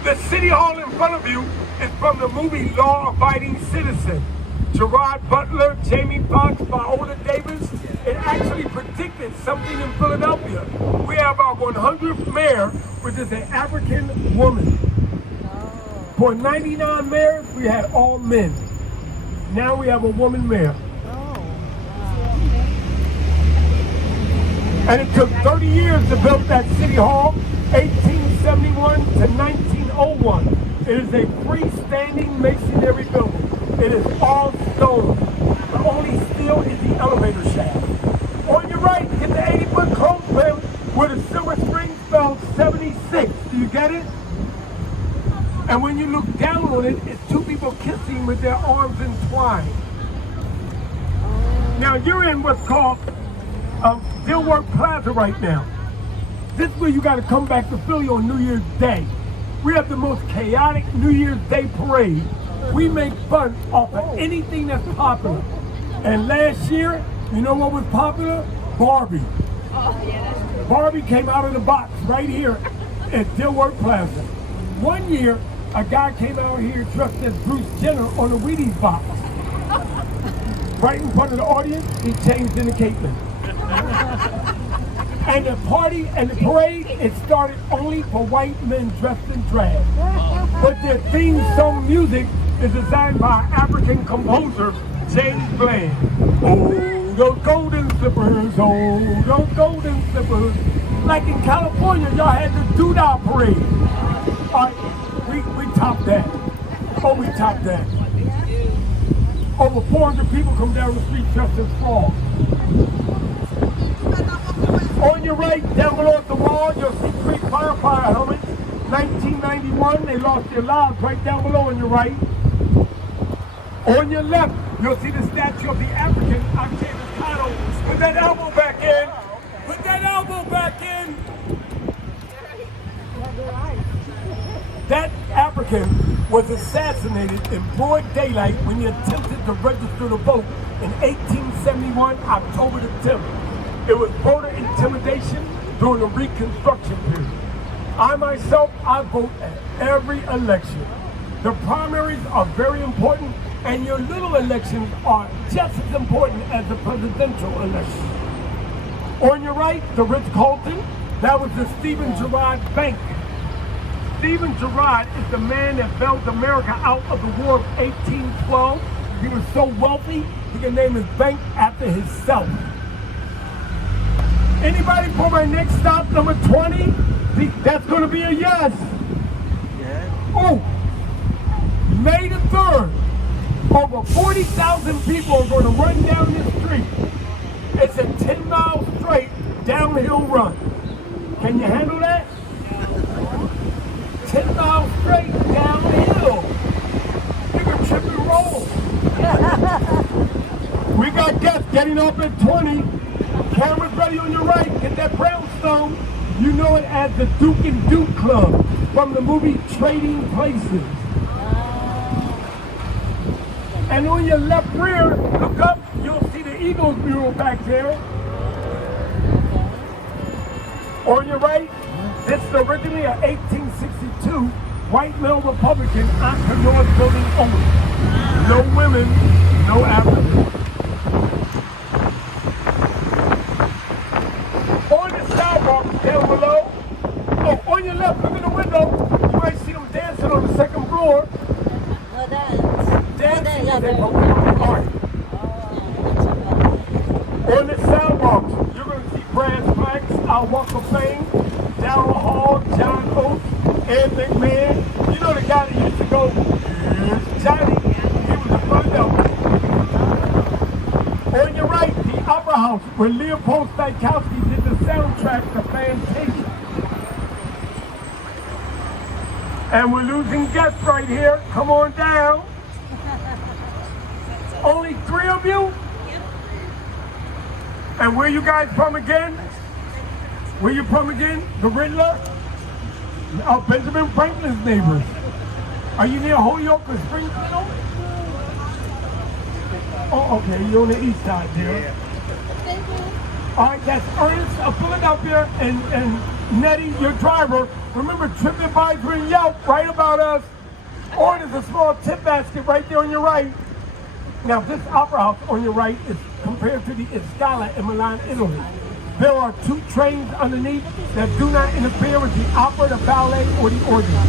The City Hall in front of you is from the movie Law Abiding Citizen. Gerard Butler, Jamie Foxx, Viola Davis. It actually predicted something in Philadelphia. We have our 100th mayor, which is an African woman. For 99 mayors, we had all men. Now we have a woman mayor. And it took 30 years to build that City Hall, 1871 to 1901. It is a freestanding masonry building. It is all stone. The only steel is the elevator shaft. On your right, get the 80-foot clothespin where the Silver Spring spells 76. Do you get it? And when you look down on it, it's two people kissing with their arms entwined. Now you're in what's called Dilworth Plaza right now. This is where you got to come back to Philly on New Year's Day. We have the most chaotic New Year's Day parade. We make fun off of anything that's popular. And last year, you know what was popular? Barbie. Barbie came out of the box right here at Dilworth Plaza. One year, a guy came out here dressed as Bruce Jenner on a Wheaties box. Right in front of the audience, he changed into Caitlyn. And the party and the parade, it started only for white men dressed in drag. But their theme song music is designed by an African composer, James Bland. Oh, those golden slippers, oh, those golden slippers. Like in California, y'all had the Doodah Parade. All right, we topped that. Oh, we topped that. Over 400 people come down the street dressed as frogs. On your right, down below at the wall, you'll see 3 firefighter helmets. 1991, they lost their lives right down below on your right. On your left, you'll see the statue of the African Octavius Cotto. Put that elbow back in. Put that elbow back in. That African was assassinated in broad daylight when he attempted to register to vote in 1871, October the 10th. It was voter intimidation during the Reconstruction period. I myself, I vote at every election. The primaries are very important, and your little elections are just as important as the presidential election. On your right, the Ritz-Carlton, that was the Stephen Girard Bank. Stephen Girard is the man that bailed America out of the War of 1812. He was so wealthy, he can name his bank after himself. Anybody for my next stop, number 20? That's going to be a yes. Yeah. Oh, May the 3rd, over 40,000 people are going to run down this street. It's a 10-mile straight downhill run. Can you handle that? 10 miles straight downhill. You can trip and roll. We got guests getting off at 20. Cameras ready on your right. Get that brownstone. You know it as the Duke and Duke Club from the movie Trading Places. And on your left rear, look up, you'll see the Eagles mural back there. On your right, this is originally an 1862 white male Republican entrepreneurs building only. No women, no Africans. On the sidewalk down below, oh, on your left, look in the window, you might see them dancing on the second floor. No dance. Dancing, Yeah, they they're- perform art. Oh, On the sidewalks, you're going to see Brad Flags, our Walk of Fame, Darrell Hall, John Oates, Ed McMahon. You know the guy that used to go, "Here's Johnny." He was a Philadelphia. On your right, the Opera House, where Leopold Stokowski did the soundtrack to Fantasia. And we're losing guests right here. Come on down. Only 3 of you? And where you guys from again? Where you from again? The Riddler? Oh, Benjamin Franklin's neighbors. Are you near Holyoke or Springfield? Oh, okay, you're on the east side there. All right, that's Ernest of Philadelphia and Nettie, your driver. Remember, TripAdvisor and Yelp, write about us. Or there's a small tip basket right there on your right. Now, this opera house on your right is compared to the Scala in Milan, Italy. There are 2 trains underneath that do not interfere with the opera, the ballet, or the orchestra.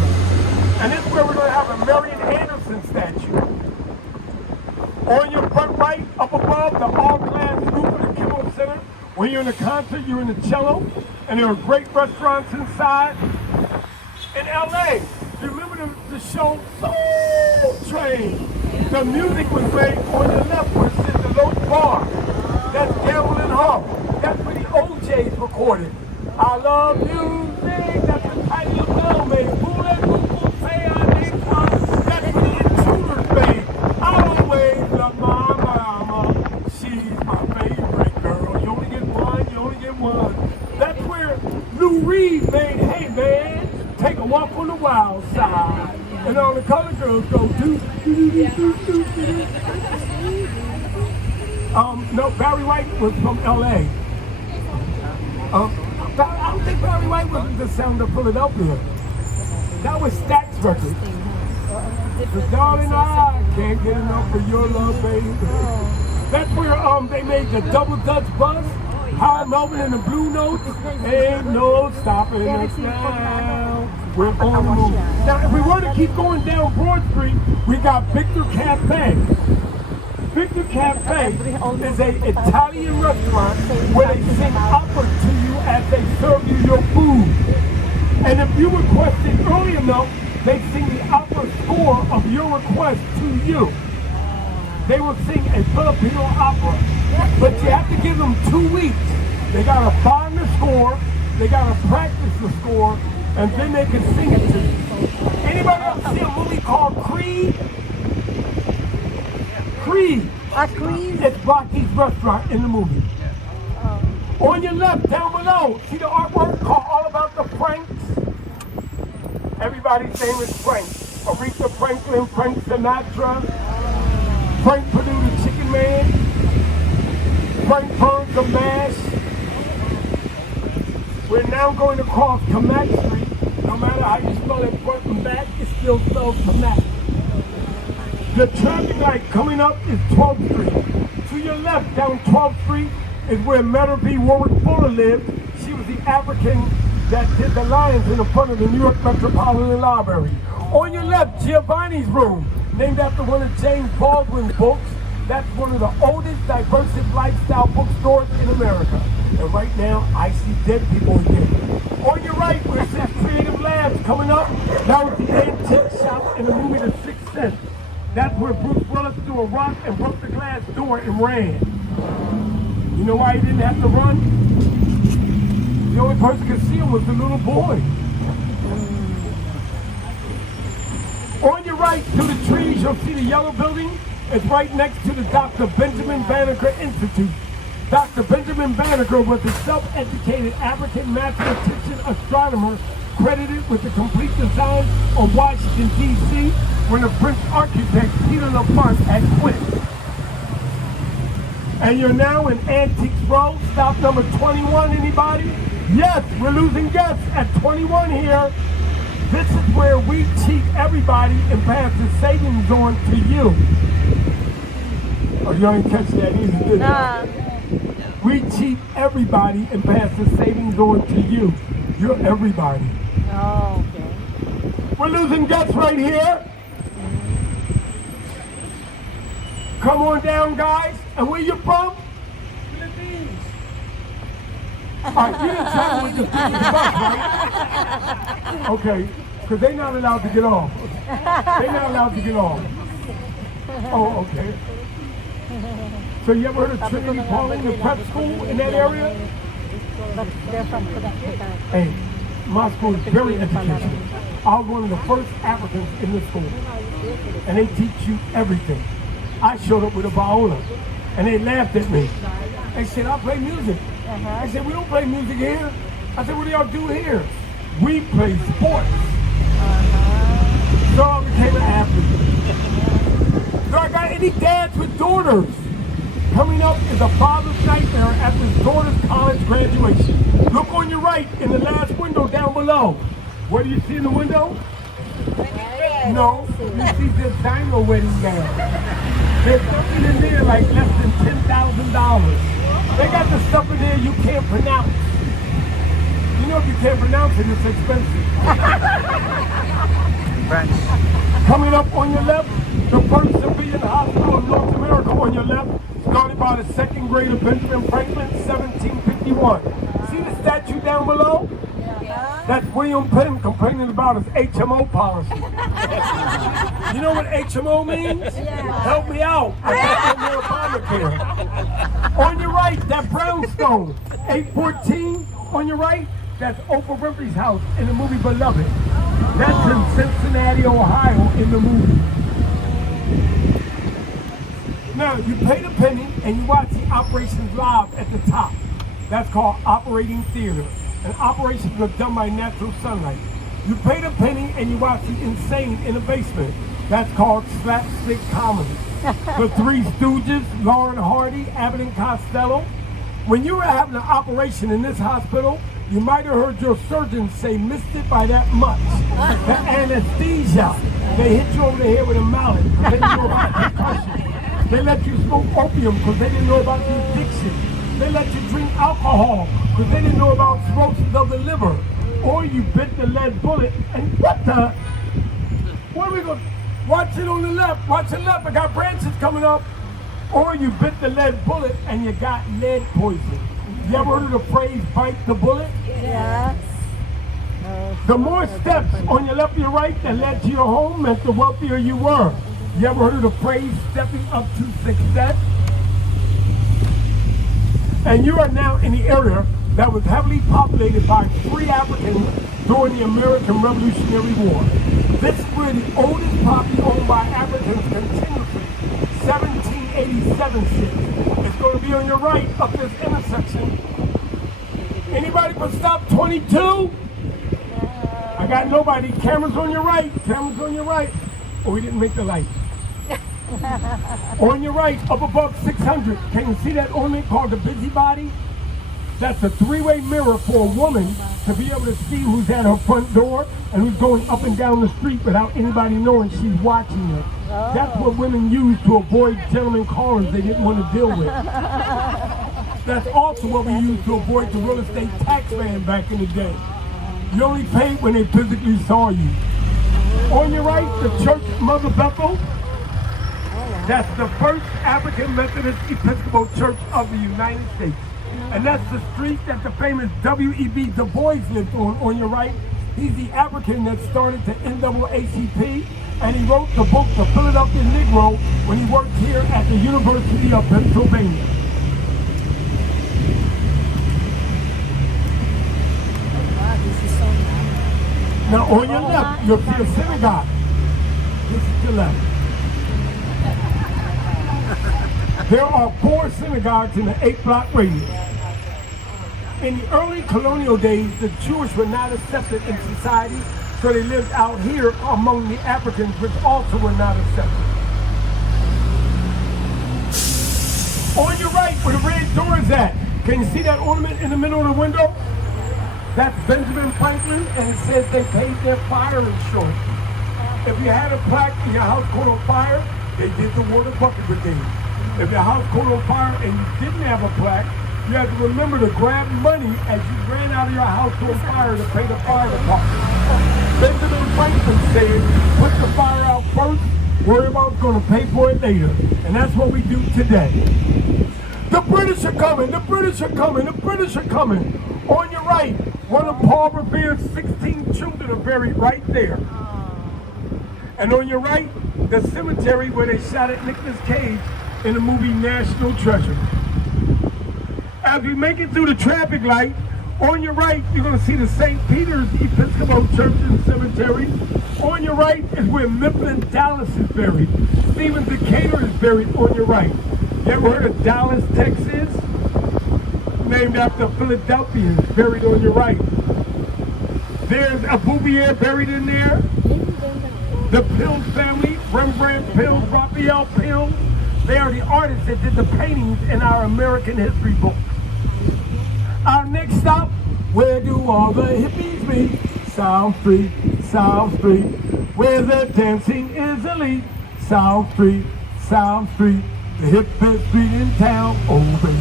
And this is where we're going to have a Marian Anderson statue. On your front right, up above, the all-glass roof of the Kimmel Center. When you're in a concert, you're in the cello, and there are great restaurants inside. In LA, you remember the show Soul Train? The music was made on your left, which is the Low Bar. That's Gamble and Harp. That's where the OJ's recorded. I love music. That's the title of the film made. That's where the Intruders made. I always love my mama. She's my favorite girl. You only get one, you only get one. That's where Lou Reed made Hey Man, Take a Walk on the Wild Side. And all the color girls go do. No, Barry White was from LA. I don't think Barry White was the sound of Philadelphia. That was Stax Records. The darling, I can't get enough of your love, baby. That's where they made the Double Dutch Bus, Howard Melvin and the Blue Notes. Ain't no stopping us now. We're on the move. Now, if we were to keep going down Broad Street, we got Victor Cafe. Victor Cafe is an Italian restaurant where they sing opera to you as they serve you your food. And if you request it early enough, they sing the opera score of your request to you. They will sing a Filipino opera, but you have to give them 2 weeks. They gotta find the score, they gotta practice the score, and then they can sing it to you. Anybody else see a movie called Creed? Creed. Creed? It's Rocky's restaurant in the movie. On your left, down below, see the artwork called All About the Franks? Everybody's name is Frank. Aretha Franklin, Frank Sinatra, Frank Purdue the Chicken Man, Frank Burns the Mash. We're now going across Kamak Street. No matter how you spell it front and back, it still spells Kamak. The traffic light coming up is 12th Street. To your left, down 12th Street, is where Meta B. Warwick Fuller lived. She was the African that did the lions in the front of the New York Metropolitan Library. On your left, Giovanni's Room, named after one of James Baldwin's books. That's one of the oldest diversive lifestyle bookstores in America. And right now, I see dead people again. On your right, where it says Creative Labs coming up, that was the antique shop in the movie The Sixth Sense. That's where Bruce Willis threw a rock and broke the glass door and ran. You know why he didn't have to run? The only person who could see him was the little boy. On your right, to the trees, you'll see the yellow building. It's right next to the Dr. Benjamin Banneker Institute. Dr. Benjamin Banneker was a self-educated African mathematician astronomer credited with the complete design of Washington, D.C. when the French architect Peter Lamarck had quit. And you're now in Antiques Row, stop number 21, anybody? Yes, we're losing guests at 21 here. This is where we cheat everybody and pass the savings on to you. Oh, you ain't catch that either, did you? We cheat everybody and pass the savings on to you. You're everybody. Oh, okay. We're losing guests right here. Come on down, guys. And where you from? Philippines. All right, you didn't travel with the bus, right? Okay, because they're not allowed to get off. They're not allowed to get off. Oh, okay. So you ever heard of Trinity Pauling, the prep school in that area? But they're from Connecticut. Hey, my school is very educational. I was one of the first Africans in the school. And they teach you everything. I showed up with a viola. And they laughed at me. They said, I play music. I said, we don't play music here. I said, what do y'all do here? We play sports. So I became an athlete. So I got any dads with daughters? Coming up is a father's nightmare at his daughter's college graduation. Look on your right in the last window down below. What do you see in the window? No, you see this dino wedding gown. There's something in there like less than $10,000. They got the stuff in there you can't pronounce. You know if you can't pronounce it, it's expensive. French. Coming up on your left, the first civilian hospital of North America on your left, started by the second grader Benjamin Franklin, 1751. See the statue down below? That's William Penn complaining about his HMO policy. You know what HMO means? Help me out. I got no Obamacare. On your right, that brownstone, 814. On your right, that's Oprah Winfrey's house in the movie Beloved. That's in Cincinnati, Ohio, in the movie. Now, you pay the penny and you watch the operations live at the top. That's called operating theater. And operations are done by natural sunlight. You pay the penny and you watch the insane in the basement. That's called slapstick comedy. The Three Stooges, Lauren Hardy, Abbott and Costello. When you were having an operation in this hospital, you might have heard your surgeon say, missed it by that much. The anesthesia. They hit you over the head with a mallet because they didn't know about concussion. They let you smoke opium because they didn't know about the addiction. They let you drink alcohol because they didn't know about cirrhosis of the liver. Or you bit the lead bullet and what are we going to, watch it on the left, watch the left, I got branches coming up. Or you bit the lead bullet and you got lead poison. You ever heard of the phrase, bite the bullet? Yes. The more steps on your left or your right that led to your home meant the wealthier you were. You ever heard of the phrase, stepping up to success? And you are now in the area that was heavily populated by free Africans during the American Revolutionary War. This is where the oldest property owned by Africans continuously, 1787 sits. It's going to be on your right up this intersection. Anybody but stop 22? I got nobody. Cameras on your right. Cameras on your right. Oh, we didn't make the light. On your right, up above 600, can you see that ornament called the busybody? That's a three-way mirror for a woman to be able to see who's at her front door and who's going up and down the street without anybody knowing she's watching her. That's what women use to avoid gentlemen callers they didn't want to deal with. That's also what we used to avoid the real estate tax man back in the day. You only paid when they physically saw you. On your right, the Church Mother Bethel. That's the first African Methodist Episcopal Church of the United States. And that's the street that the famous W.E.B. Du Bois lived on your right. He's the African that started the NAACP, and he wrote the book, The Philadelphia Negro, when he worked here at the University of Pennsylvania. Now on your left, you'll see a synagogue. This is your left. There are 4 synagogues in the 8-block radius. In the early colonial days, the Jewish were not accepted in society, so they lived out here among the Africans, which also were not accepted. On your right, where the red door is at, can you see that ornament in the middle of the window? That's Benjamin Franklin, and it says they paid their fire insurance. If you had a plaque and your house caught on fire, they did the water bucket brigade. If your house caught on fire and you didn't have a plaque, you had to remember to grab money as you ran out of your house on fire to pay the fire department. Benjamin Franklin said, put the fire out first, worry about going to pay for it later. And that's what we do today. The British are coming, the British are coming, the British are coming. On your right, one of Paul Revere's 16 children are buried right there. And on your right, the cemetery where they shot at Nicolas Cage in the movie National Treasure. As we make it through the traffic light, on your right, you're going to see the St. Peter's Episcopal Church and Cemetery. On your right is where Mifflin Dallas is buried. Stephen Decatur is buried on your right. You ever heard of Dallas, Texas? Named after Philadelphians, buried on your right. There's a Bouvier buried in there. The Pills family, Rembrandt Pills, Raphael Pills, they are the artists that did the paintings in our American history book. Our next stop, where do all the hippies meet? South Street, South Street, where the dancing is elite. South Street, South Street, the hippest street in town, oh baby.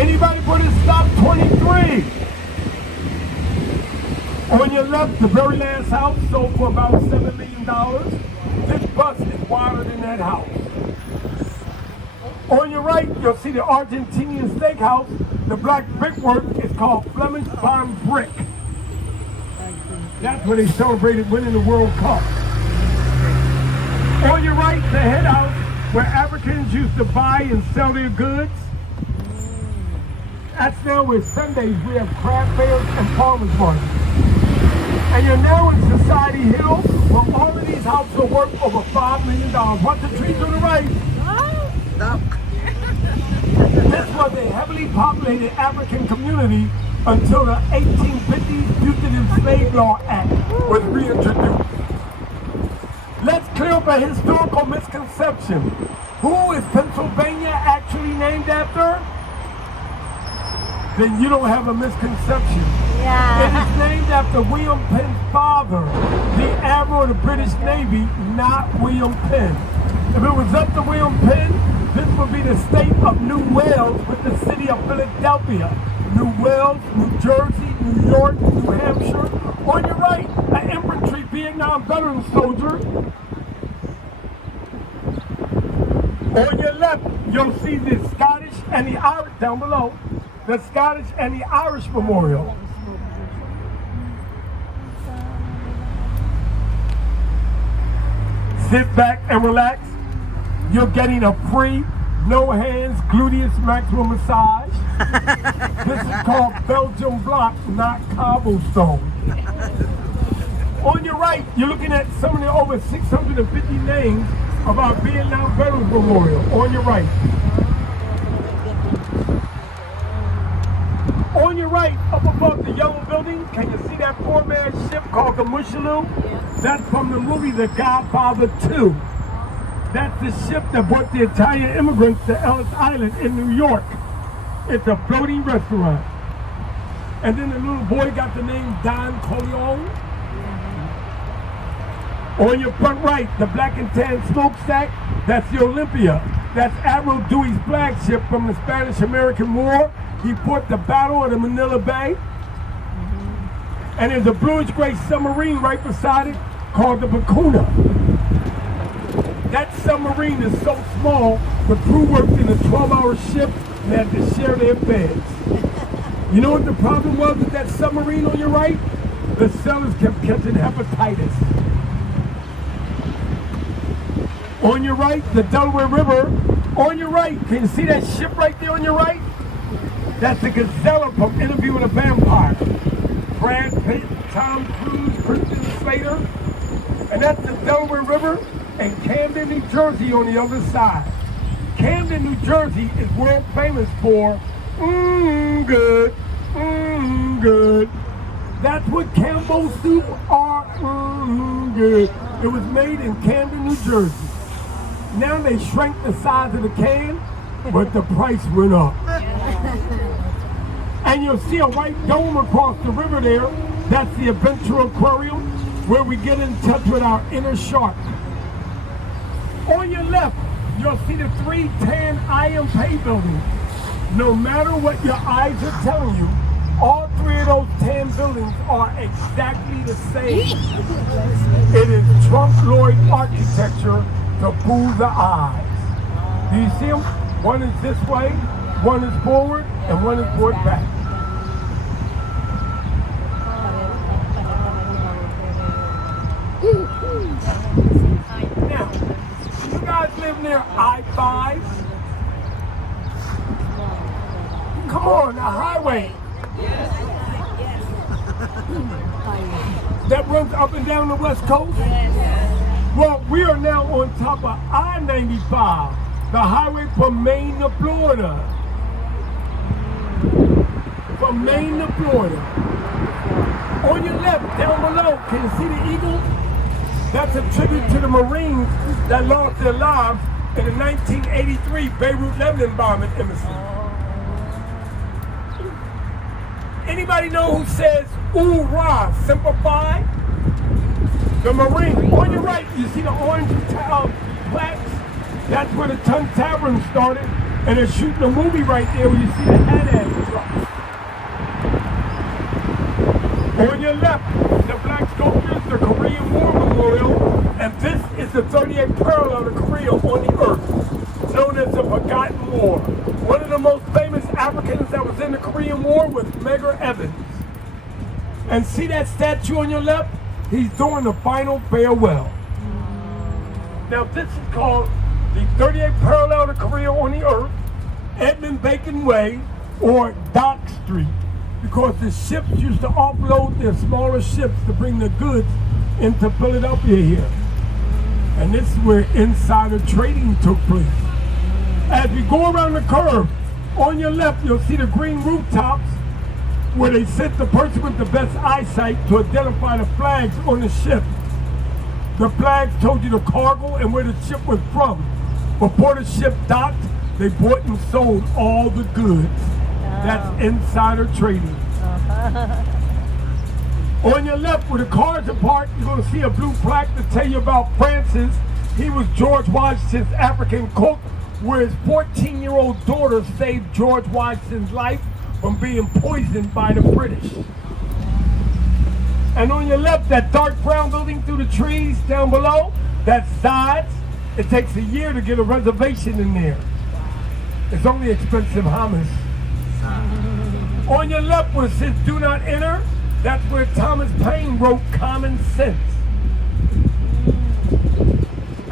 Anybody put in stop 23? On your left, the very last house sold for about $7 million. This bus is wider than that house. On your right, you'll see the Argentinian steakhouse. The black brickwork is called Flemish Farm Brick. That's where they celebrated winning the World Cup. On your right, the head house where Africans used to buy and sell their goods. That's now where Sundays we have craft fairs and farmers markets. And you're now in Society Hill, where all of these houses are worth over $5 million. Watch the trees on the right. Stop. This was a heavily populated African community until the 1850s Fugitive Slave Law Act was reintroduced. Let's clear up a historical misconception. Who is Pennsylvania actually named after? Then you don't have a misconception. Yeah. It is named after William Penn's father, the Admiral of the British Navy, not William Penn. If it was up to William Penn, this would be the state of New Wales with the city of Philadelphia. New Wales, New Jersey, New York, New Hampshire. On your right, an infantry Vietnam veteran soldier. On your left, you'll see the Scottish and the Irish, down below, the Scottish and the Irish Memorial. Sit back and relax. You're getting a free, no hands, gluteus maximum massage. This is called Belgium block, not cobblestone. On your right, you're looking at some of the over 650 names of our Vietnam Veterans Memorial. On your right. On your right, up above the yellow building, can you see that four-man ship called the Mushaloo? That's from the movie The Godfather 2. That's the ship that brought the Italian immigrants to Ellis Island in New York. It's a floating restaurant. And then the little boy got the name Don Corleone. On your front right, the black and tan smokestack, that's the Olympia. That's Admiral Dewey's flagship from the Spanish-American War. He fought the Battle of the Manila Bay. And there's a bluish-gray submarine right beside it called the Vicuna. That submarine is so small, the crew worked in a 12-hour shift and had to share their beds. You know what the problem was with that submarine on your right? The sailors kept catching hepatitis. On your right, the Delaware River. On your right, can you see that ship right there on your right? That's the Gazella from Interview with a Vampire. Brad Pitt, Tom Cruise, Kristen Slater. And that's the Delaware River and Camden, New Jersey on the other side. Camden, New Jersey is world famous for good, good. That's what Campbell's soup are, good. It was made in Camden, New Jersey. Now they shrank the size of the can, but the price went up. And you'll see a white dome across the river there. That's the Adventure Aquarium, where we get in touch with our inner shark. On your left, you'll see the 3 tan IMP buildings. No matter what your eyes are telling you, all 3 of those tan buildings are exactly the same. It is Trump Lloyd architecture to fool the eyes. Do you see them? One is this way, one is forward, and one is forward back. Now, you guys live near I-5? Come on, the highway. That runs up and down the West Coast? Well, we are now on top of I-95, the highway from Maine to Florida. From Maine to Florida. On your left, down below, can you see the eagle? That's a tribute to the Marines that lost their lives in the 1983 Beirut, Lebanon bombing embassy. Anybody know who says "Oorah" simplified? The Marines. On your right, you see the orange plaques? That's where the Ton Tavern started, and they're shooting a movie right there where you see the Had-Ad trucks. On your left, the black sculptures, the Korean War Memorial, and this is the 38th parallel to Korea on the earth, known as the Forgotten War. One of the most famous Africans that was in the Korean War was Medgar Evers. And see that statue on your left? He's doing the final farewell. Now this is called the 38th parallel to Korea on the earth, Edmund Bacon Way, or Dock Street, because the ships used to offload their smaller ships to bring the goods into Philadelphia here. And this is where insider trading took place. As we go around the curve, on your left, you'll see the green rooftops where they sent the person with the best eyesight to identify the flags on the ship. The flags told you the cargo and where the ship was from. Before the ship docked, they bought and sold all the goods. That's insider trading. On your left, where the cars are parked, you're going to see a blue plaque to tell you about Francis. He was George Washington's African cook, where his 14-year-old daughter saved George Washington's life from being poisoned by the British. And on your left, that dark brown building through the trees down below, that's Zod's. It takes a year to get a reservation in there. It's only expensive hummus. On your left, where it says "Do not enter," that's where Thomas Paine wrote Common Sense.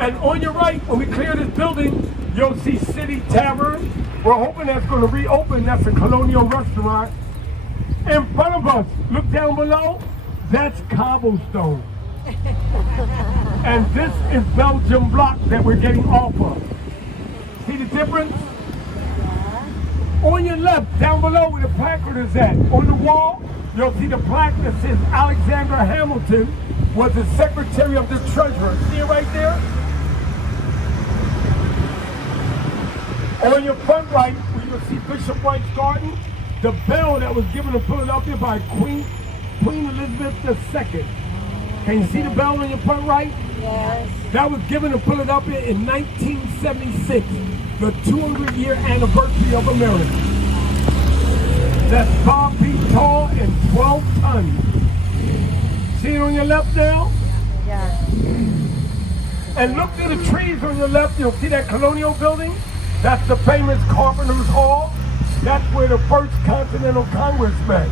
And on your right, when we clear this building, you'll see City Tavern. We're hoping that's going to reopen. That's a colonial restaurant. In front of us, look down below, that's cobblestone. And this is Belgian block that we're getting off of. See the difference? On your left, down below where the placard is at, on the wall, you'll see the plaque that says Alexander Hamilton was the Secretary of the Treasury. See it right there? On your front right, where you'll see Bishop White's garden, the bell that was given to Philadelphia by Queen Elizabeth II. Can you see the bell on your front right? Yes. That was given to Philadelphia in 1976, the 200-year anniversary of America. That's 5 feet tall and 12 tons. See it on your left now? Yeah. And look through the trees on your left, you'll see that colonial building. That's the famous Carpenter's Hall. That's where the first Continental Congress met.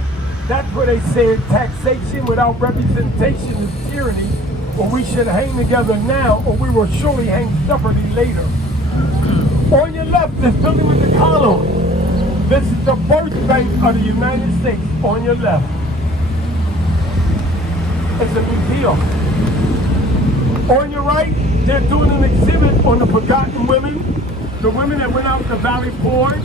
That's where they said taxation without representation is tyranny, or we should hang together now, or we will surely hang separately later. On your left, this building with the column. This is the first bank of the United States. On your left. It's a big deal. On your right, they're doing an exhibit on the forgotten women, the women that went out to Valley Forge.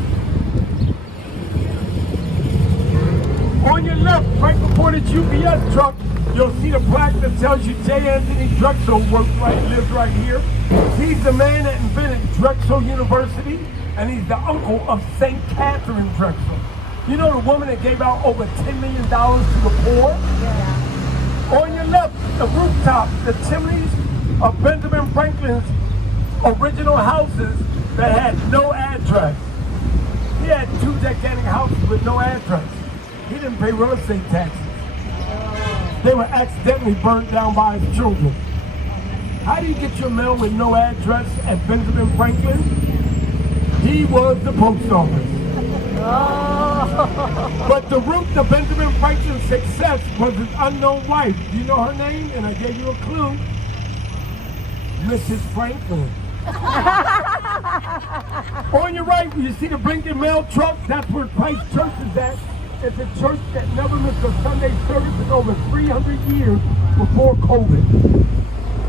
On your left, right before the UPS truck, you'll see the plaque that tells you J. Anthony Drexel lives right here. He's the man that invented Drexel University, and he's the uncle of St. Catherine Drexel. You know the woman that gave out over $10 million to the poor? On your left, the rooftop, the chimneys of Benjamin Franklin's original houses that had no address. He had 2 gigantic houses with no address. He didn't pay real estate taxes. They were accidentally burnt down by his children. How do you get your mail with no address at Benjamin Franklin? He was the post office. But the root of Benjamin Franklin's success was his unknown wife. Do you know her name? And I gave you a clue. Mrs. Franklin. On your right, you see the Blinken mail truck? That's where Christ Church is at. It's a church that never missed a Sunday service in over 300 years before COVID.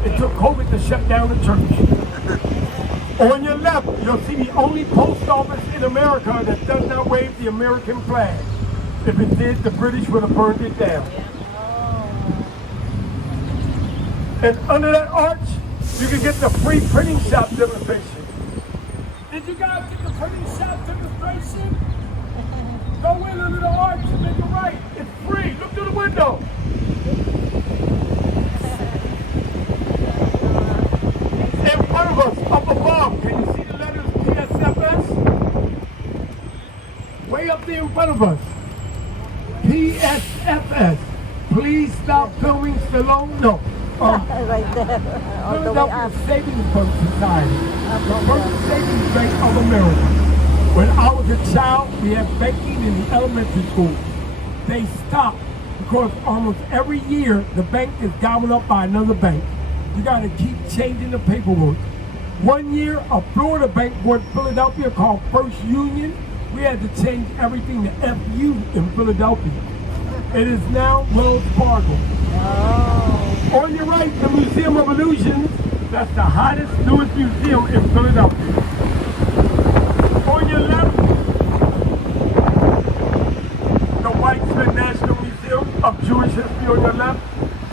It took COVID to shut down the church. On your left, you'll see the only post office in America that does not wave the American flag. If it did, the British would have burned it down. And under that arch, you can get the free printing shop demonstration. Did you guys get the printing shop demonstration? Go in under the arch and make a right. It's free. Look through the window. In front of us, up above, can you see the letters PSFS? Way up there in front of us. PSFS. Please stop filming Stallone. No. Right there. All the way up. Philadelphia Savings Bank Society. The first savings bank of America. When I was a child, we had banking in the elementary school. They stopped because almost every year the bank is gobbled up by another bank. You got to keep changing the paperwork. One year, a Florida bank bought Philadelphia called First Union. We had to change everything to FU in Philadelphia. It is now Wells Fargo. On your right, the Museum of Illusions. That's the hottest, newest museum in Philadelphia. On your left, the Weizmann National Museum of Jewish History on your left.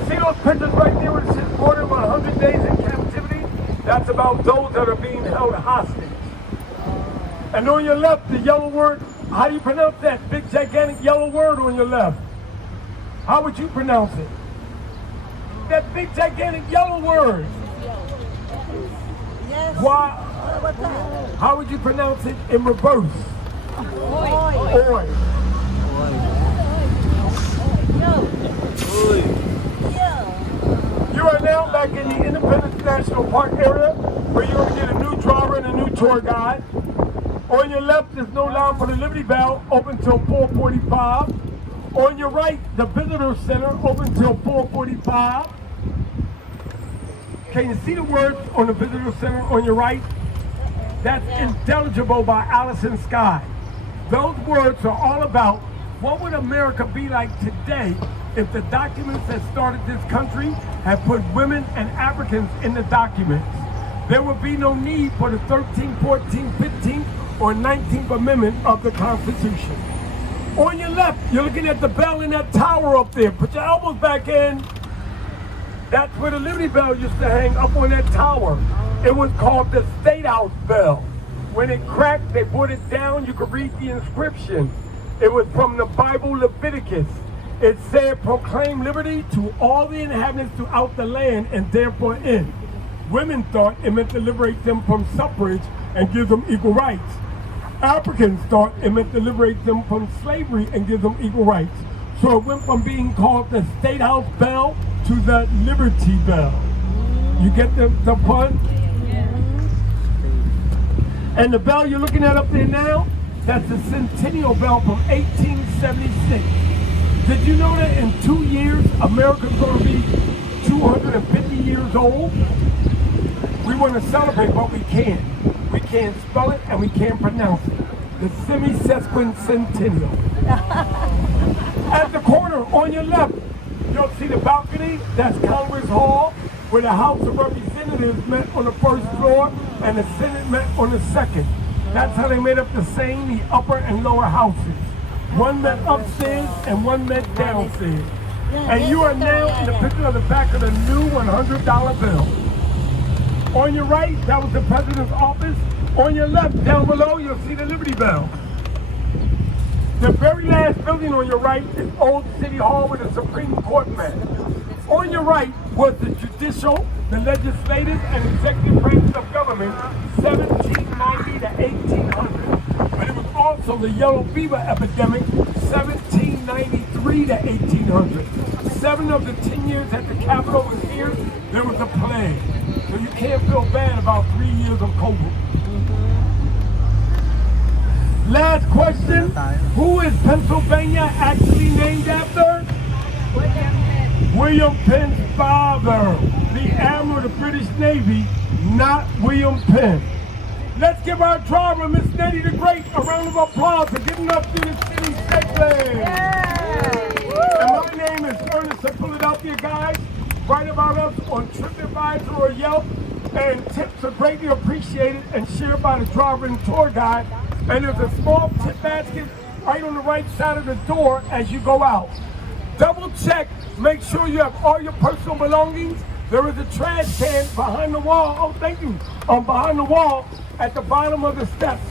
See those pictures right there where it says more than 100 days in captivity? That's about those that are being held hostage. And on your left, the yellow word, how do you pronounce that big gigantic yellow word on your left? How would you pronounce it? That big gigantic yellow word. Yes. Why? What's that? How would you pronounce it in reverse? Oi. You are now back in the Independence National Park area where you're going to get a new driver and a new tour guide. On your left, there's no line for the Liberty Bell, open till 4:45. On your right, the Visitor Center, open till 4:45. Can you see the words on the Visitor Center on your right? That's Intelligible by Allison Sky. Those words are all about what would America be like today if the documents that started this country had put women and Africans in the documents. There would be no need for the 13th, 14th, 15th, or 19th Amendment of the Constitution. On your left, you're looking at the bell in that tower up there. Put your elbows back in. That's where the Liberty Bell used to hang up on that tower. It was called the State House Bell. When it cracked, they put it down. You could read the inscription. It was from the Bible Leviticus. It said, proclaim liberty to all the inhabitants throughout the land and therefore in. Women thought it meant to liberate them from suffrage and give them equal rights. Africans thought it meant to liberate them from slavery and give them equal rights. So it went from being called the State House Bell to the Liberty Bell. You get the pun? And the bell you're looking at up there now, that's the Centennial Bell from 1876. Did you know that in 2 years, America's going to be 250 years old? We want to celebrate, but we can't. We can't spell it and we can't pronounce it. The semi-sesquicentennial. At the corner on your left, you'll see the balcony. That's Congress Hall, where the House of Representatives met on the first floor and the Senate met on the second. That's how they made up the upper and lower houses. One met upstairs and one met downstairs. And you are now in the picture of the back of the new $100 bill. On your right, that was the president's office. On your left, down below, you'll see the Liberty Bell. The very last building on your right is Old City Hall with a Supreme Court met. On your right was the judicial, the legislative, and executive branches of government, 1790 to 1800. But it was also the yellow fever epidemic, 1793 to 1800. 7 of the 10 years that the Capitol was here, there was a plague. So you can't feel bad about 3 years of COVID. Last question. Who is Pennsylvania actually named after? William Penn's father, the Admiral of the British Navy, not William Penn. Let's give our driver, Miss Nettie the Great, a round of applause for getting up to the city safely. And my name is Ernest of Philadelphia, guys. Write about us on TripAdvisor or Yelp. And tips are greatly appreciated and shared by the driver and tour guide. And there's a small tip basket right on the right side of the door as you go out. Double check, make sure you have all your personal belongings. There is a trash can behind the wall. Oh, thank you. Behind the wall at the bottom of the steps.